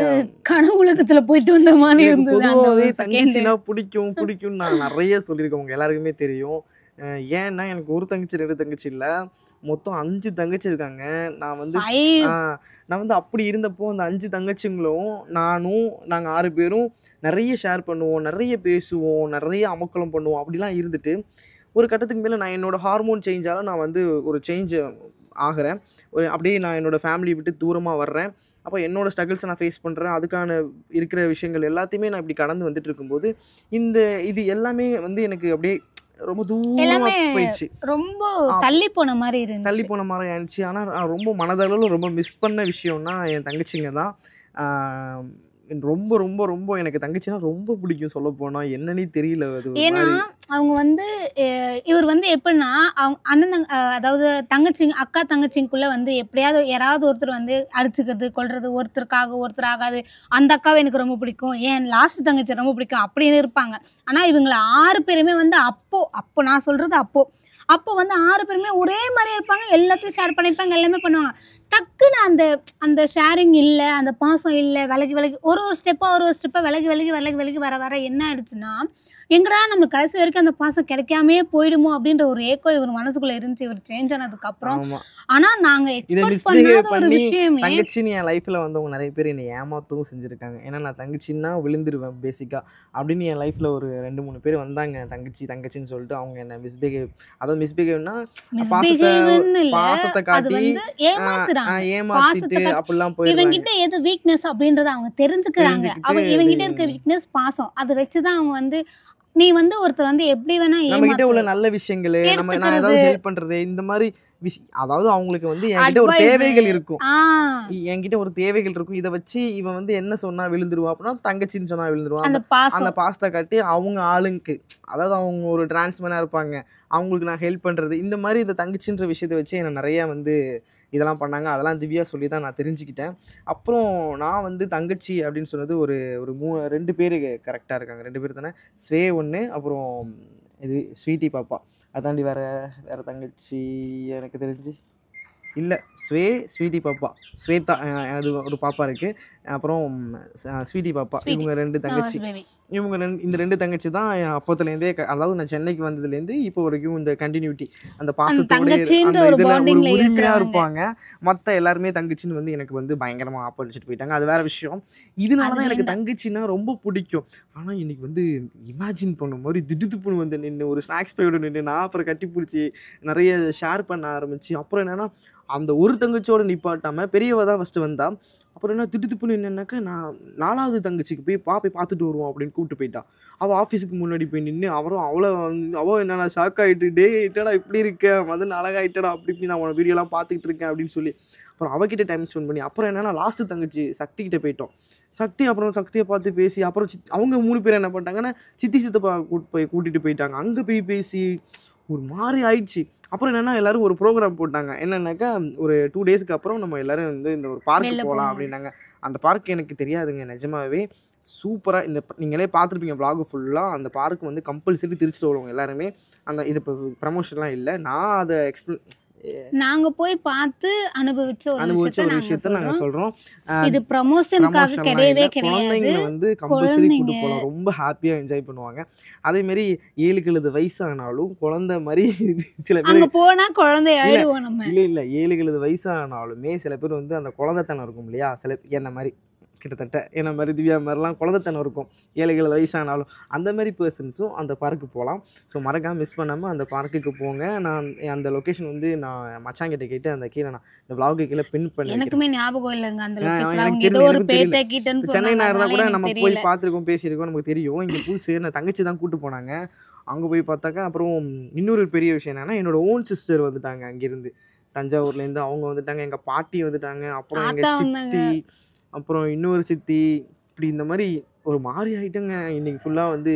கனவு உலகத்தில் போயிட்டு வந்த மாதிரி இருந்தது. பொதுவாகவே தங்கச்சினா பிடிக்கும்னு நான் நிறைய சொல்லியிருக்கேன், உங்கள் எல்லாருக்குமே தெரியும். ஏன்னா எனக்கு ஒரு தங்கச்சி 2 தங்கச்சி இல்லை, மொத்தம் 5 தங்கச்சி இருக்காங்க. நான் வந்து நான் வந்து அப்படி இருந்தப்போ அந்த 5 தங்கச்சிங்களும் நாங்கள் 6 பேரும் நிறைய ஷேர் பண்ணுவோம், நிறைய பேசுவோம், நிறைய அமக்கலம் பண்ணுவோம். அப்படிலாம் இருந்துட்டு ஒரு கட்டத்துக்கு மேலே நான் என்னோடய ஹார்மோன் சேஞ்சால் நான் வந்து ஒரு சேஞ்ச் ஆகிறேன். அப்படியே நான் என்னோடய ஃபேமிலியை விட்டு தூரமாக வர்றேன். அப்போ என்னோடய ஸ்ட்ரகிள்ஸை நான் ஃபேஸ் பண்ணுறேன். அதுக்கான இருக்கிற விஷயங்கள் எல்லாத்தையுமே நான் இப்படி கடந்து வந்துட்டு இருக்கும்போது இது எல்லாமே வந்து எனக்கு அப்படியே ரொம்ப தூரமா போயிடுச்சு, ரொம்ப தள்ளி போன மாதிரி ஆயிடுச்சு. ஆனால் நான் ரொம்ப மனதளவில் ரொம்ப மிஸ் பண்ண விஷயம்னா என் தங்கச்சிங்க தான். ரொம்ப ரொம்ப ரொம்ப எனக்கு தங்கச்சினா ரொம்ப பிடிக்கும். சொல்ல போனா என்னன்னே தெரியல. அது ஏன்னா அவங்க வந்து இவர் வந்து எப்படின்னா அவங்க அண்ணன் அதாவது அக்கா தங்கச்சிங்குள்ள வந்து எப்படியாவது யாராவது ஒருத்தர் வந்து அடிச்சுக்கிறது கொள்றது, ஒருத்தருக்காக ஒருத்தர் ஆகாது. அந்த அக்காவை எனக்கு ரொம்ப பிடிக்கும், ஏன் லாஸ்ட் தங்கச்சி ரொம்ப பிடிக்கும் அப்படின்னு இருப்பாங்க. ஆனா இவங்களை 6 பேருமே வந்து அப்போ நான் சொல்றது அப்போ வந்து 6 பேருமே ஒரே மாதிரியே இருப்பாங்க, எல்லாத்தையும் ஷேர் பண்ணிப்பாங்க, எல்லாமே பண்ணுவாங்க. டக்குன்னு அந்த ஷேரிங் இல்லை, அந்த பாசம் இல்லை, விலகி ஒரு ஸ்டெப்பாக விலகி வர என்ன ஆயிடுச்சுன்னா, எங்கடா நம்மளுக்கு கடைசி வரைக்கும் அந்த பாசம் கிடைக்காமே போயிடுமோ அப்படின்ற ஒரு ஏக்கம் இவர் மனசுக்குள்ள இருந்துச்சு இவர் சேஞ்ச் ஆனதுக்கு அப்புறம். ஆனா நாங்க எக்ஸ்பெக்ட் பண்ணாத ஒரு விஷயமே, தங்கச்சின்னு என் லைஃப்ல வந்தவங்க நிறைய பேர் என்னை ஏமாத்தவும் செஞ்சிருக்காங்க. ஏன்னா நான் தங்கச்சின்னா விழுந்துருவேன் பேசிக்கா அப்படின்னு என் லைஃப்ல ஒரு 2-3 பேர் வந்தாங்க. தங்கச்சின்னு சொல்லிட்டு அவங்க என்ன மிஸ்பிஹேவ்னா பாசத்தை காட்டி ஏமாத்திட்டு அப்படிலாம் போய் இவங்கிட்ட எது வீக்னஸ் அப்படின்றத அவங்க தெரிஞ்சுக்கிறாங்க. இவங்கிட்ட இருக்க வீக்னஸ் பாசம், அதை வச்சுதான் அவங்க வந்து நீ வந்து ஒருத்தர் வந்து எப்படி வேணா நம்ம கிட்ட உள்ள நல்ல விஷயங்களே நான் ஏதாவது ஹெல்ப் பண்றது இந்த மாதிரி அதாவது அவங்களுக்கு வந்து என்கிட்ட ஒரு தேவைகள் இருக்கும், இதை வச்சு இவன் வந்து என்ன சொன்னா விழுந்துருவா அப்படின்னா தங்கச்சின்னு சொன்னா விழுந்துருவான். அந்த பாசத்தை காட்டி அவங்க ஆளுக்கு, அதாவது அவங்க ஒரு டிரான்ஸ்மேனா இருப்பாங்க, அவங்களுக்கு நான் ஹெல்ப் பண்றது இந்த மாதிரி இந்த தங்கச்சின்ற விஷயத்தை வச்சு என்ன நிறைய வந்து இதெல்லாம் பண்ணாங்க. அதெல்லாம் திவ்யா சொல்லி தான் நான் தெரிஞ்சுக்கிட்டேன். அப்புறம் நான் வந்து தங்கச்சி அப்படின்னு சொன்னது ஒரு 2 பேர் கரெக்டாக இருக்காங்க. 2 பேர் தானே, ஸ்வே ஒன்று, அப்புறம் இது ஸ்வீட்டி பாப்பா. அதாண்டி வேறு தங்கச்சி எனக்கு தெரிஞ்சு இல்லை. ஸ்வீட்டி பாப்பா, ஸ்வேதா, அது ஒரு பாப்பா இருக்குது. அப்புறம் ஸ்வீட்டி பாப்பா, இவங்க 2 தங்கச்சி. இந்த 2 தங்கச்சி தான் அப்போத்துலேருந்தே, அதாவது நான் சென்னைக்கு வந்ததுலேருந்து இப்போ வரைக்கும் இந்த கண்டினியூட்டி, அந்த பாசத்தோட அந்த இதில் ஒரு உரிமையாக இருப்பாங்க. மற்ற எல்லாருமே தங்கச்சின்னு வந்து எனக்கு வந்து பயங்கரமாக ஆப்படிச்சுட்டு போயிட்டாங்க. அது வேறு விஷயம். இதனால தான் எனக்கு தங்கச்சின்னா ரொம்ப பிடிக்கும். ஆனால் இன்னைக்கு வந்து இமேஜின் பண்ண மாதிரி திடுத்துப்புன்னு வந்து நின்று ஒரு ஸ்நாக்ஸ் பையோட நின்று நான் அப்புறம் கட்டி பிடிச்சி நிறைய ஷேர் பண்ண ஆரம்பிச்சு, அப்புறம் என்னென்னா அந்த ஒரு தங்கச்சியோட நிப்பாட்டாமல் பெரியவ தான் ஃபஸ்ட்டு வந்தா. அப்புறம் என்ன திடுத்துப்புன்னு என்னன்னாக்கா நான் 4வது தங்கச்சிக்கு போய் பார்த்துட்டு வருவோம் அப்படின்னு கூப்பிட்டு போயிட்டான். அவள் ஆஃபீஸுக்கு முன்னாடி போய் நின்று அவள் என்னன்னா ஷாக் ஆகிட்டு, டே இட்டடா இப்படி இருக்கேன், மதன் அழகாயிட்டடா அப்படி இப்படி நான் உன வீடியோலாம் பார்த்துக்கிட்டு இருக்கேன் அப்படின்னு சொல்லி அப்புறம் அவகிட்ட டைம் ஸ்பெண்ட் பண்ணி, அப்புறம் என்னென்னா லாஸ்ட்டு தங்கச்சி சக்திக்கிட்ட போயிட்டோம். சக்தியை பார்த்து பேசி, அப்புறம் அவங்க 3 பேர் என்ன பண்ணிட்டாங்கன்னா சித்தப்பா கூட்டிகிட்டு போயிட்டாங்க. அங்கே போய் பேசி ஒரு மாதிரி ஆயிடுச்சு. அப்புறம் என்னென்னா எல்லோரும் ஒரு ப்ரோக்ராம் போட்டாங்க. என்னென்னாக்கா ஒரு 2 டேஸ்க்கு அப்புறம் நம்ம எல்லோரும் வந்து இந்த ஒரு பார்க்கு போகலாம் அப்படின்னாங்க. அந்த பார்க் எனக்கு தெரியாதுங்க நிஜமாவே. சூப்பராக இந்த நீங்களே பார்த்துருப்பீங்க vlog ஃபுல்லாக. அந்த பார்க் வந்து கம்பல்சரி திருச்சிட்டு வருவாங்க எல்லாருமே. இது இப்போ ப்ரமோஷன்லாம் இல்லை, நான் அதை நாங்க போய் பார்த்து அனுபவிச்ச ஒரு விஷயத்தை நாங்க சொல்றோம். இது ப்ரமோஷனுக்காக கிடையவே கிடையாது. குழந்தைங்களை வந்து கம்பல்சரி கூட்டு போகலாம், ரொம்ப ஹாப்பியா என்ஜாய் பண்ணுவாங்க. அதே மாதிரி 7 வயசானாலும் குழந்தை மாதிரி சில பேர் அங்க போனா குழந்தை ஆயிடுவோம் நம்ம. இல்ல 7 வயசானாலுமே சில பேர் வந்து அந்த குழந்தைத்தனம் இருக்கும் இல்லையா, சில என்ன மாதிரி கிட்டத்தட்ட என்ன மாதிரி திவ்யா மாதிரிலாம் குழந்தைத்தனம் இருக்கும் 7 வயசானாலும். அந்த மாதிரி பர்சன்ஸும் அந்த பார்க்கு போகலாம். ஸோ மறக்காமல் மிஸ் பண்ணாமல் அந்த பார்க்குக்கு போங்க. நான் அந்த லொக்கேஷன் வந்து நான் மச்சாங்கிட்ட கேட்டு அந்த கீழே நான் இந்த vlog கீழே பின் பண்ணி, எனக்குமே ஞாபகம் இல்லைங்க அந்த லொக்கேஷன். சென்னை நேரம் கூட நம்ம போய் பார்த்துருக்கோம், பேசியிருக்கோம், நமக்கு தெரியும். இங்கே புதுசு நான் தங்கச்சி தான் கூப்பிட்டு போனாங்க. அங்கே போய் பார்த்தாக்கா அப்புறம் இன்னொரு பெரிய விஷயம் என்னென்னா என்னோட ஓன் சிஸ்டர் வந்துட்டாங்க அங்கேருந்து, தஞ்சாவூர்லேருந்து. அவங்க வந்துட்டாங்க, எங்கள் பாட்டி வந்துட்டாங்க, அப்புறம் எங்கள் சித்தி, அப்புறம் இன்னொரு சித்தி, இப்படி இந்த மாதிரி ஒரு மாதிரி ஆகிட்டங்க. இன்றைக்கி ஃபுல்லாக வந்து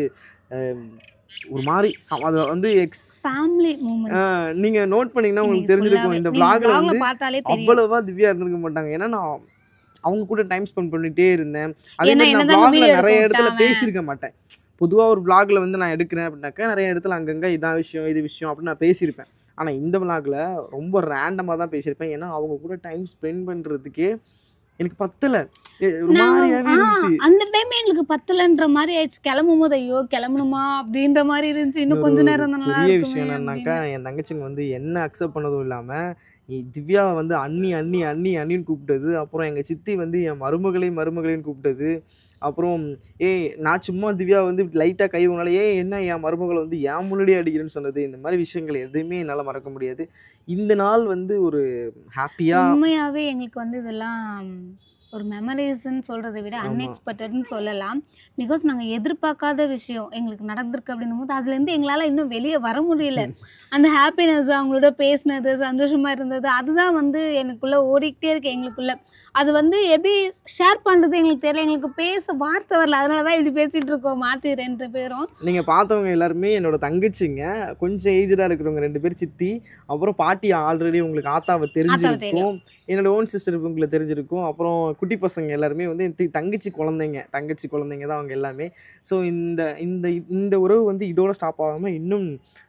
ஒரு மாதிரி அதை வந்து ஃபேமிலி மூமெண்ட் நீங்கள் நோட் பண்ணிங்கன்னா உங்களுக்கு தெரிஞ்சிருக்கும். இந்த vlogல வந்து அவ்வளோவா திவ்யா இருந்திருக்க மாட்டாங்க. ஏன்னா நான் அவங்க கூட டைம் ஸ்பெண்ட் பண்ணிகிட்டே இருந்தேன். அதே மாதிரி நான் vlogல நிறைய இடத்துல பேசியிருக்க மாட்டேன். பொதுவாக ஒரு vlogல வந்து நான் எடுக்கிறேன் அப்படின்னாக்கா நிறைய இடத்துல அங்கங்கே இதான் விஷயம் இது விஷயம் அப்படின்னு நான் பேசியிருப்பேன். ஆனால் இந்த vlogல ரொம்ப ரேண்டமாக தான் பேசியிருப்பேன். ஏன்னா அவங்க கூட டைம் ஸ்பெண்ட் பண்ணுறதுக்கே எனக்கு பத்தலை, ஒரு மாதிரியாவே இருந்துச்சு. அந்த டைம் எங்களுக்கு பத்தலன்ற மாதிரி ஆயிடுச்சு. கிளம்பும் போது ஐயோ கிளம்பணுமா அப்படின்ற மாதிரி இருந்துச்சு. இன்னும் கொஞ்ச நேரம் தான் நல்லா பெரிய இருக்குமே விஷயம் என்னன்னாக்கா, என் தங்கச்சிங்க வந்து என்ன அக்செப்ட் பண்ணதும் இல்லாமல் திவ்யாவை வந்து அண்ணி அண்ணி அண்ணி அண்ணின்னு கூப்பிட்டது. அப்புறம் எங்கள் சித்தி வந்து என் மருமகளையும் கூப்பிட்டது. அப்புறம் நான் சும்மா திவ்யா வந்து லைட்டாக கை உங்களால் என்ன என் மருமகளை வந்து ஏன் முன்னாடி அடிக்கிறேன்னு சொன்னது. இந்த மாதிரி விஷயங்கள் எதுவுமே என்னால் மறக்க முடியாது. இந்த நாள் வந்து ஒரு ஹாப்பியாக உண்மையாவே எங்களுக்கு வந்து இதெல்லாம் ஒரு மெமரிஸ்ன்னு சொல்கிறத விட அன்எக்ஸ்பெக்டட்னு சொல்லலாம். பிகாஸ் நாங்கள் எதிர்பார்க்காத விஷயம் எங்களுக்கு நடந்திருக்கு அப்படின்னும் போது அதுலேருந்து எங்களால் இன்னும் வெளியே வர முடியல. அந்த ஹாப்பினஸ், அவங்களோட பேசினது, சந்தோஷமாக இருந்தது, அதுதான் வந்து எனக்குள்ளே ஓடிக்கிட்டே இருக்கு எங்களுக்குள்ளே. அது வந்து எப்படி ஷேர் பண்ணுறது எங்களுக்கு தெரியல. எங்களுக்கு பேச வார்த்தை வரல. அதனால தான் இப்படி பேசிகிட்டு இருக்கோம் மாற்றி 2 பேரும். நீங்கள் பார்த்தவங்க எல்லாருமே என்னோட தங்கச்சிங்க, கொஞ்சம் ஏஜ்டாக இருக்கிறவங்க 2 பேர் சித்தி, அப்புறம் பாட்டி ஆல்ரெடி உங்களுக்கு ஆத்தாவை தெரிஞ்சிருக்கும், என்னோட ஓன் சிஸ்டர் உங்களுக்கு தெரிஞ்சிருக்கும். அப்புறம் குட்டி பசங்க எல்லாருமே வந்து தங்கச்சி குழந்தைங்க தான் அவங்க எல்லாமே. ஸோ இந்த உறவு வந்து இதோட ஸ்டாப் ஆகாமல் இன்னும்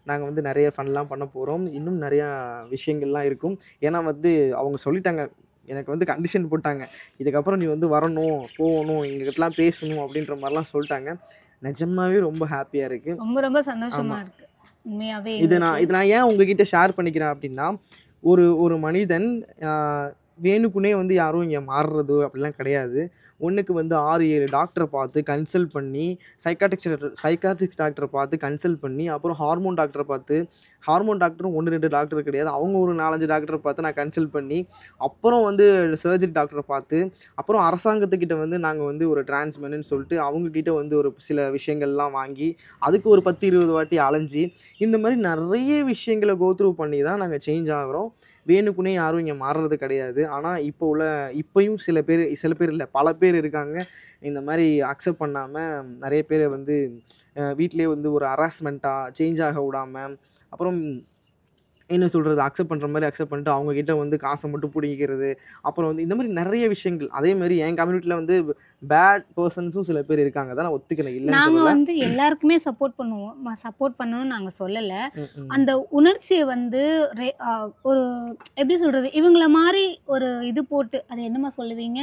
நாங்கள் வந்து நிறைய ஃபன்லாம் பண்ண போகிறோம். இன்னும் நிறையா விஷயங்கள்லாம் இருக்கும். ஏன்னா வந்து அவங்க சொல்லிட்டாங்க, எனக்கு வந்து கண்டிஷன் போட்டாங்க, இதுக்கப்புறம் நீ வந்து வரணும், போகணும், எங்ககிட்டலாம் பேசணும் அப்படின்ற மாதிரிலாம் சொல்லிட்டாங்க. நிஜமாவே ரொம்ப ஹாப்பியாக இருக்குது, ரொம்ப ரொம்ப சந்தோஷமாக இருக்குது உண்மையாகவே. இது நான் ஏன் உங்ககிட்ட ஷேர் பண்ணிக்கிறேன் அப்படின்னா, ஒரு மனிதன் வேணுக்குனே வந்து யாரும் இங்கே மாறுறது அப்படிலாம் கிடையாது. ஒன்றுக்கு வந்து 6-7 டாக்டரை பார்த்து கன்சல்ட் பண்ணி, சைக்காட்ரிஸ்ட் டாக்டரை பார்த்து கன்சல்ட் பண்ணி, அப்புறம் ஹார்மோன் டாக்டரை பார்த்து, ஹார்மோன் டாக்டரும் 1-2 டாக்டர் கிடையாது, அவங்க ஒரு 4-5 டாக்டரை பார்த்து நான் கன்சல்ட் பண்ணி, அப்புறம் வந்து சர்ஜரி டாக்டரை பார்த்து, அப்புறம் அரசாங்கத்துக்கிட்ட வந்து நாங்கள் வந்து ஒரு டிரான்ஸ்மென்னு சொல்லிட்டு அவங்கக்கிட்ட வந்து ஒரு சில விஷயங்கள்லாம் வாங்கி, அதுக்கு ஒரு 10-20 வாட்டி அலைஞ்சி, இந்த மாதிரி நிறைய விஷயங்களை கோத்ரூ பண்ணி தான் நாங்கள் சேஞ்ச் ஆகிறோம். வேணுக்குனே யாரும் இங்கே மாறுறது கிடையாது. ஆனால் இப்போயும் சில பேர் இல்லை, பல பேர் இருக்காங்க இந்த மாதிரி அக்செப்ட் பண்ணாமல். நிறைய பேர் வந்து வீட்டிலே வந்து ஒரு ஹராஸ்மெண்ட்டாக சேஞ்ச் ஆக விடாமல், அப்புறம் என்ன சொல்கிறது, அக்செப்ட் பண்ணுற மாதிரி அக்செப்ட் பண்ணிட்டு அவங்கக்கிட்ட வந்து காசை மட்டும் பிடிக்கிறது. அப்புறம் வந்து இந்த மாதிரி நிறைய விஷயங்கள். அதே மாதிரி என் கம்யூனிட்டியில் வந்து பேட் பர்சன்ஸும் சில பேர் இருக்காங்க, தான் நான் ஒத்துக்கிறேன், இல்லைன்னு நாங்கள் சொல்லலை. வந்து எல்லாருக்குமே சப்போர்ட் பண்ணுவோம், சப்போர்ட் பண்ணணும்னு நாங்கள் சொல்லலை. அந்த உணர்ச்சியை வந்து ஒரு எப்படி சொல்கிறது, இவங்கள மாதிரி ஒரு இது போட்டு, அது என்னமா சொல்லுவீங்க,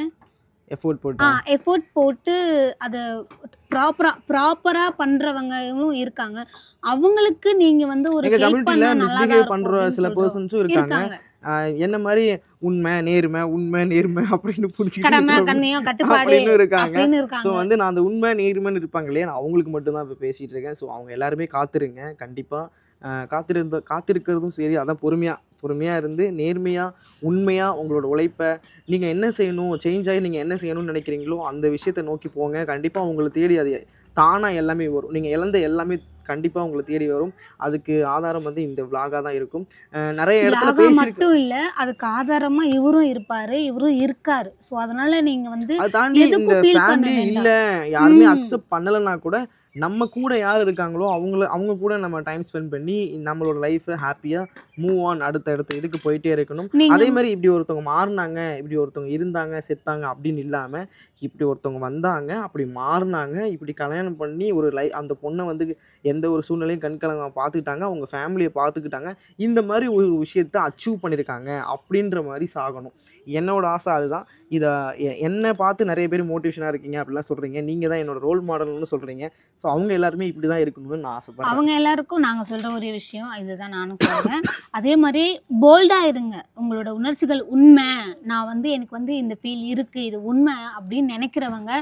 எஃபோர்ட் போட்டு அதை ப்ராப்பராக பண்ணுறவங்களும் இருக்காங்க. அவங்களுக்கு நீங்கள் வந்து ஒரு எங்கள் ஹெல்ப் கம்யூனிட்டியில் பண்ணா நல்லா மிஸ்பிஹேவ் தான் பண்ணுற இருக்கும் சில அப்படின்னு பர்சன்ஸும் இருக்காங்க. என்ன மாதிரி உண்மை நேர்மை அப்படின்னு கடமை பிடிச்சிக்கிட்டு கண்ணியம் கட்டுப்பாடு அப்படின்னு இருக்காங்க. அப்படின்னு ஸோ இருக்காங்க. வந்து நான் அந்த உண்மை நேர்மைன்னு இருப்பாங்க இல்லையா, நான் அவங்களுக்கு மட்டும்தான் இப்போ பேசிகிட்டு இருக்கேன். ஸோ அவங்க எல்லாருமே காத்திருங்க, கண்டிப்பாக காத்திருக்கிறதும் சரி, அதான் பொறுமையாக இருந்து நேர்மையாக உண்மையாக உங்களோட உழைப்பை நீங்கள் என்ன செய்யணும், சேஞ்ச் ஆகி நீங்கள் என்ன செய்யணும்னு நினைக்கிறீங்களோ அந்த விஷயத்தை நோக்கி போங்க. கண்டிப்பாக உங்களை தேடி அது தானாக எல்லாமே வரும். நீங்கள் இழந்த எல்லாமே கண்டிப்பாக உங்களை தேடி வரும். அதுக்கு ஆதாரம் வந்து இந்த விளாகாக தான் இருக்கும். நிறைய இடத்துல மட்டும் இல்லை, அதுக்கு ஆதாரமாக இவரும் இருக்காரு. ஸோ அதனால நீங்கள் வந்து அதை தாண்டி இந்த ஃபேமிலி இல்லை, யாருமே அக்செப்ட் பண்ணலைன்னா கூட நம்ம கூட யார் இருக்காங்களோ அவங்க கூட நம்ம டைம் ஸ்பெண்ட் பண்ணி நம்மளோட லைஃப்பை ஹாப்பியாக மூவ் ஆன் அடுத்த இதுக்கு போயிட்டே இருக்கணும். அதே மாதிரி இப்படி ஒருத்தவங்க மாறினாங்க, இப்படி ஒருத்தவங்க இருந்தாங்க செத்தாங்க அப்படின்னு இல்லாமல், இப்படி ஒருத்தவங்க வந்தாங்க, அப்படி மாறினாங்க, இப்படி கல்யாணம் பண்ணி ஒரு அந்த பொண்ணை வந்து எந்த ஒரு சூழ்நிலையும் கண்கலங்க பார்த்துக்கிட்டாங்க, அவங்க ஃபேமிலியை பார்த்துக்கிட்டாங்க, இந்த மாதிரி ஒரு விஷயத்தை அச்சீவ் பண்ணியிருக்காங்க அப்படின்ற மாதிரி சாகணும். என்னோட ஆசை அதுதான். இதை என்னை பார்த்து நிறைய பேர் மோட்டிவேஷனாக இருக்கீங்க அப்படிலாம் சொல்கிறீங்க, நீங்கள் தான் என்னோட ரோல் மாடல்னு சொல்கிறீங்க. ஸோ அவங்க எல்லாருமே இப்படி தான் இருக்கணும்னு நான் ஆசைப்படுறேன். அவங்க எல்லாருக்கும் நாங்கள் சொல்கிற ஒரே விஷயம் இதுதான் நானும் சொல்கிறேன். அதே மாதிரி போல்டாக இருங்க, உங்களோட உணர்ச்சிகள் உண்மை, நான் வந்து எனக்கு வந்து இந்த ஃபீல் இருக்குது, இது உண்மை அப்படின்னு நினைக்கிறவங்க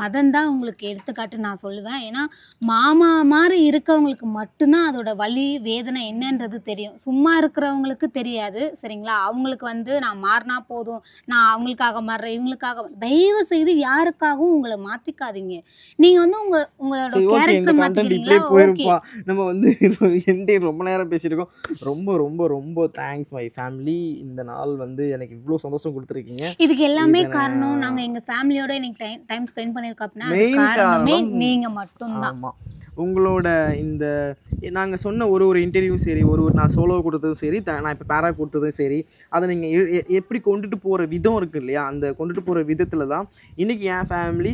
மதம் தான் உங்களுக்கு எடுத்துக்காட்டு நான் சொல்லுவேன். ஏன்னா மாமா மாதிரி இருக்கவங்களுக்கு மட்டும்தான் அதோட வலி வேதனை என்னன்றது தெரியும், சும்மா இருக்கிறவங்களுக்கு தெரியாது. சரிங்களா, அவங்களுக்கு வந்து நான் மாறினா போதும், நான் அவங்களுக்காக மாறுறேன், இவங்களுக்காக, தயவு செய்து யாருக்காகவும் உங்களை மாற்றிக்காதீங்க. நீங்கள் வந்து உங்களோட கேரக்டர் மாற்றிக்கிறீங்களா, போயிருப்பா. நம்ம வந்து ரொம்ப நேரம் பேசியிருக்கோம். ரொம்ப ரொம்ப ரொம்ப தேங்க்ஸ் மை ஃபேமிலி. இந்த நாள் வந்து எனக்கு இவ்வளோ சந்தோஷம் கொடுத்துருக்கீங்க. இதுக்கு எல்லாமே காரணம் நாங்கள் எங்கள் ஃபேமிலியோட இன்னைக்கு டைம் ஸ்பெண்ட் பண்ணியிருக்கோம் அப்படின்னா காரணமே நீங்கள் மட்டும்தான். ஆமாம், உங்களோட இந்த நாங்கள் சொன்ன ஒரு இன்டர்வியூவும் சரி, ஒரு நான் சோலோ கொடுத்ததும் சரி, நான் இப்போ பேரா கொடுத்ததும் சரி, அதை நீங்கள் எப்படி கொண்டுட்டு போகிற விதம் இருக்குது இல்லையா, அந்த கொண்டுட்டு போகிற விதத்தில் தான் இன்றைக்கி என் ஃபேமிலி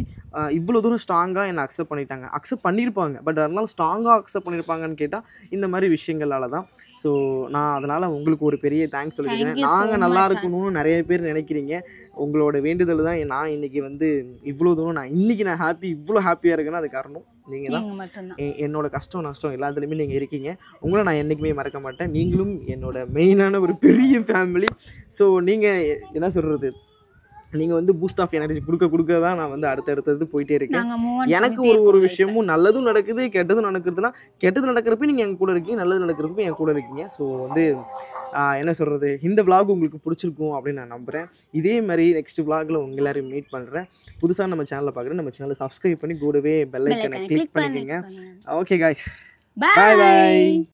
இவ்வளோ தூரம் ஸ்ட்ராங்காக என்னை அக்செப்ட் பண்ணிட்டாங்க. அக்செப்ட் பண்ணியிருப்பாங்க, பட் அதனால ஸ்ட்ராங்காக அக்செப்ட் பண்ணியிருப்பாங்கன்னு கேட்டால் இந்த மாதிரி விஷயங்களால தான். ஸோ நான் அதனால் உங்களுக்கு ஒரு பெரிய தேங்க்ஸ் சொல்லிக்கிறேன். நாங்கள் நல்லா இருக்கணும்னு நிறைய பேர் நினைக்கிறீங்க. உங்களோட வேண்டுதல் தான் நான் இன்றைக்கி வந்து இவ்வளோ தூரம் நான் ஹாப்பி, இவ்வளோ ஹாப்பியாக இருக்குன்னா அது காரணம் நீங்கள் தான். என்னோட கஷ்டம் நஷ்டம் எல்லாத்துலேயுமே நீங்கள் இருக்கீங்க. உங்களை நான் என்றைக்குமே மறக்க மாட்டேன். நீங்களும் என்னோட மெயினான ஒரு பெரிய ஃபேமிலி. ஸோ நீங்கள் என்ன சொல்கிறது, நீங்கள் வந்து பூஸ்ட் ஆஃப் எனர்ஜி கொடுக்க தான் நான் வந்து அடுத்தடுத்தது போயிட்டே இருக்கேன். எனக்கு ஒரு விஷயமும் நல்லதும் நடக்குது, கெட்டதும் நடக்குதுன்னா, கெட்டது நடக்கிறப்ப நீங்கள் என் கூட இருக்கீங்க, நல்லது நடக்கிறப்ப என் கூட இருக்கீங்க. ஸோ வந்து என்ன சொல்கிறது, இந்த விளாக் உங்களுக்கு பிடிச்சிருக்கும் அப்படின்னு நான் நம்புகிறேன். இதே மாதிரி நெக்ஸ்ட் விளாகில் உங்கள் எல்லாரையும் மீட் பண்ணுறேன். புதுசாக நம்ம சேனலை பார்க்குறேன், நம்ம சேனலை சப்ஸ்கிரைப் பண்ணி கூடவே பெல் ஐக்கனை கிளிக் பண்ணிக்கோங்க. ஓகே காய்ஸ், பாய் பாய்.